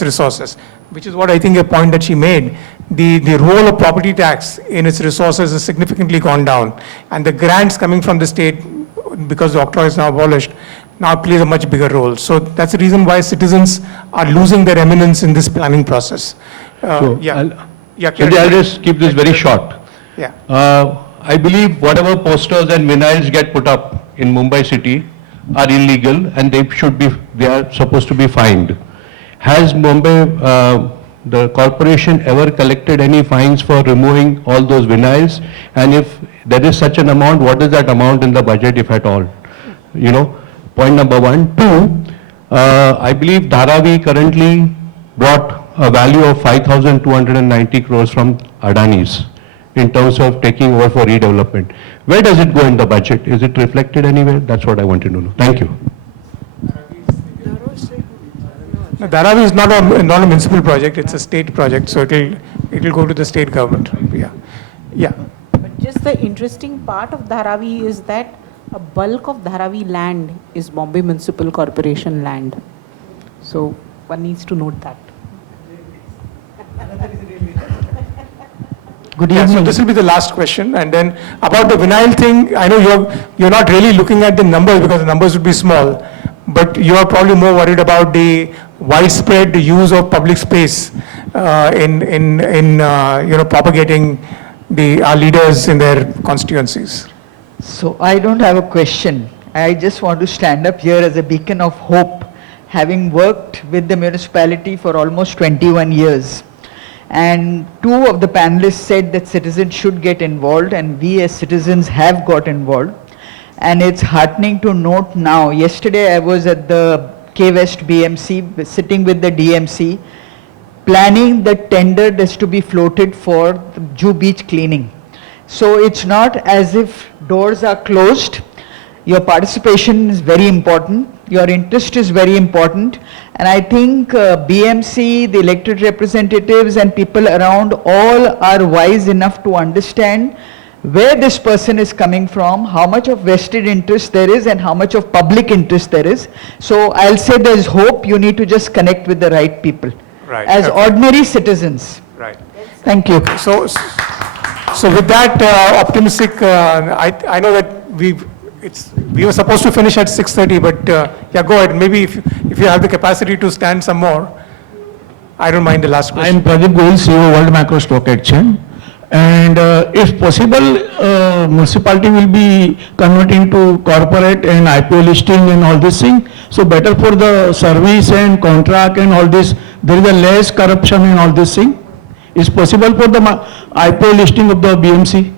resources, which is what I think a point that she made. The role of property tax in its resources has significantly gone down, and the grants coming from the state, because the octroi is now abolished, now plays a much bigger role. So that's the reason why citizens are losing their eminence in this planning process. I'll just keep this very short. Yeah. I believe whatever posters and vinyls get put up in Mumbai city are illegal, and they are supposed to be fined. Has Mumbai, the corporation, ever collected any fines for removing all those vinyls? And if there is such an amount, what is that amount in the budget, if at all? Point number one. Two, I believe Dharavi currently brought a value of 5,290 crores from Adani's in terms of taking over for redevelopment. Where does it go in the budget? Is it reflected anywhere? That's what I wanted to know. Thank you. No, Dharavi is not a municipal project, it's a state project, so it will go to the state government. Yeah. But just the interesting part of Dharavi is that a bulk of Dharavi land is Bombay Municipal Corporation land. So one needs to note that. Good Yeah, so evening. this will be the last question, and then about the vinyl thing, I know you're not really looking at the numbers because the numbers would be small, but you are probably more worried about the widespread use of public space in propagating our leaders in their constituencies. So I don't have a question. I just want to stand up here as a beacon of hope, having worked with the municipality for almost 21 years. And two of the panelists said that citizens should get involved, and we as citizens have got involved. And it's heartening to note now, yesterday I was at the K West BMC, sitting with the DMC, planning the tender that's to be floated for the Jew Beach cleaning. So it's not as if doors are closed. Your participation is very important. Your interest is very important. And I think BMC, the elected representatives and people around all are wise enough to understand where this person is coming from, how much of vested interest there is and how much of public interest there is. So I'll say there's hope. You need to just connect with the right people. Right. As ordinary citizens. Right. Thank you. So with that optimistic, I know that we were supposed to finish at 6:30, but yeah, go ahead. Maybe if you have the capacity to stand some more, I don't mind the last I question. am Pradeep Goyal, CEO World Macro Stock Exchange. And if possible, municipality will be converting to corporate and IPO listing and all this thing. So better for the service and contract and all this. There is a less corruption and all this thing. Is possible for the IPO listing of the BMC?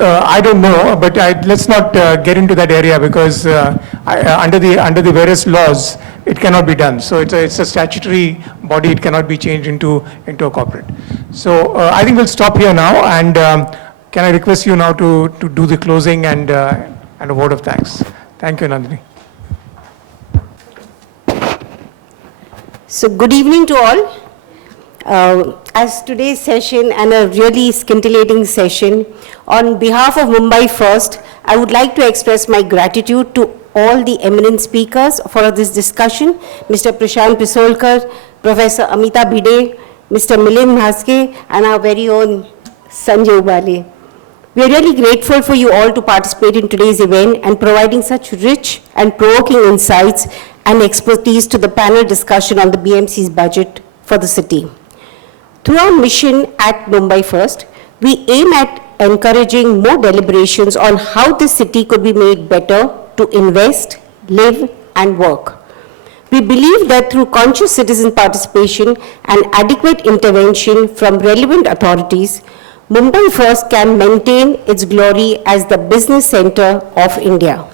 I don't know, but let's not get into that area because under the various laws, it cannot be done. So it's a statutory body; it cannot be changed into a corporate. So I think we'll stop here now. And can I request you now to do the closing and a word of thanks? Thank you, Nandini. So good evening to all. As today's session and a really scintillating session, on behalf of Mumbai First, I would like to express my gratitude to all the eminent speakers for this discussion, Mr. Prashant Pisolkar, Professor Amita Bhide, Mr. Milind Bhaske, and our very own Sanjay Ubale. We are really grateful for you all to participate in today's event and providing such rich and provoking insights and expertise to the panel discussion on the BMC's budget for the city. Through our mission at Mumbai First, we aim at encouraging more deliberations on how this city could be made better to invest, live, and work. We believe that through conscious citizen participation and adequate intervention from relevant authorities, Mumbai First can maintain its glory as the business center of India.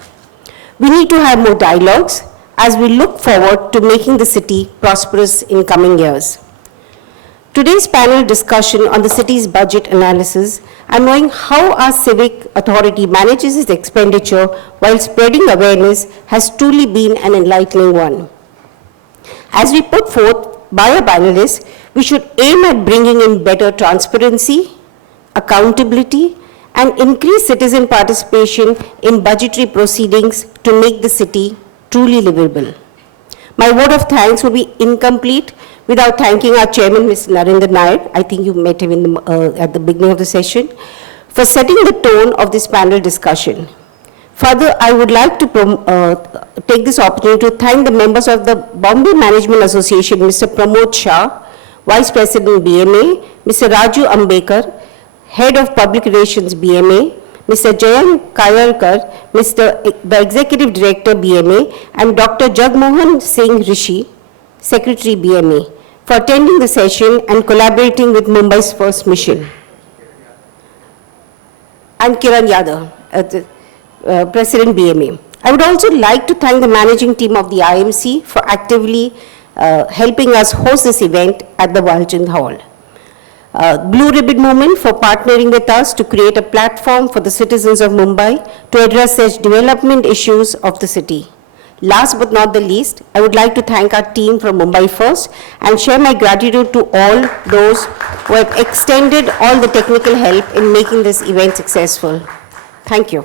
We need to have more dialogues as we look forward to making the city prosperous in coming years. Today's panel discussion on the city's budget analysis and knowing how our civic authority manages its expenditure while spreading awareness has truly been an enlightening one. As we put forth by our panelists, we should aim at bringing in better transparency, accountability, and increased citizen participation in budgetary proceedings to make the city truly livable. My word of thanks would be incomplete without thanking our chairman, Mr. Narendra Nair, I think you met him at the beginning of the session, for setting the tone of this panel discussion. Further, I would like to take this opportunity to thank the members of the Bombay Management Association, Mr. Pramod Shah, Vice President BMA, Mr. Raju Ambekar, Head of Public Relations BMA, Mr. Jayan Kayarkar, the Executive Director BMA, and Dr. Jagmohan Singh Rishi, Secretary BMA, for attending the session and collaborating with Mumbai's First Mission. And Kiran Yadav, President BMA. I would also like to thank the managing team of the IMC for actively helping us host this event at the Walchand Hall. Blue Ribbon Movement for partnering with us to create a platform for the citizens of Mumbai to address such development issues of the city. Last but not the least, I would like to thank our team from Mumbai First and share my gratitude to all those who have extended all the technical help in making this event successful. Thank you.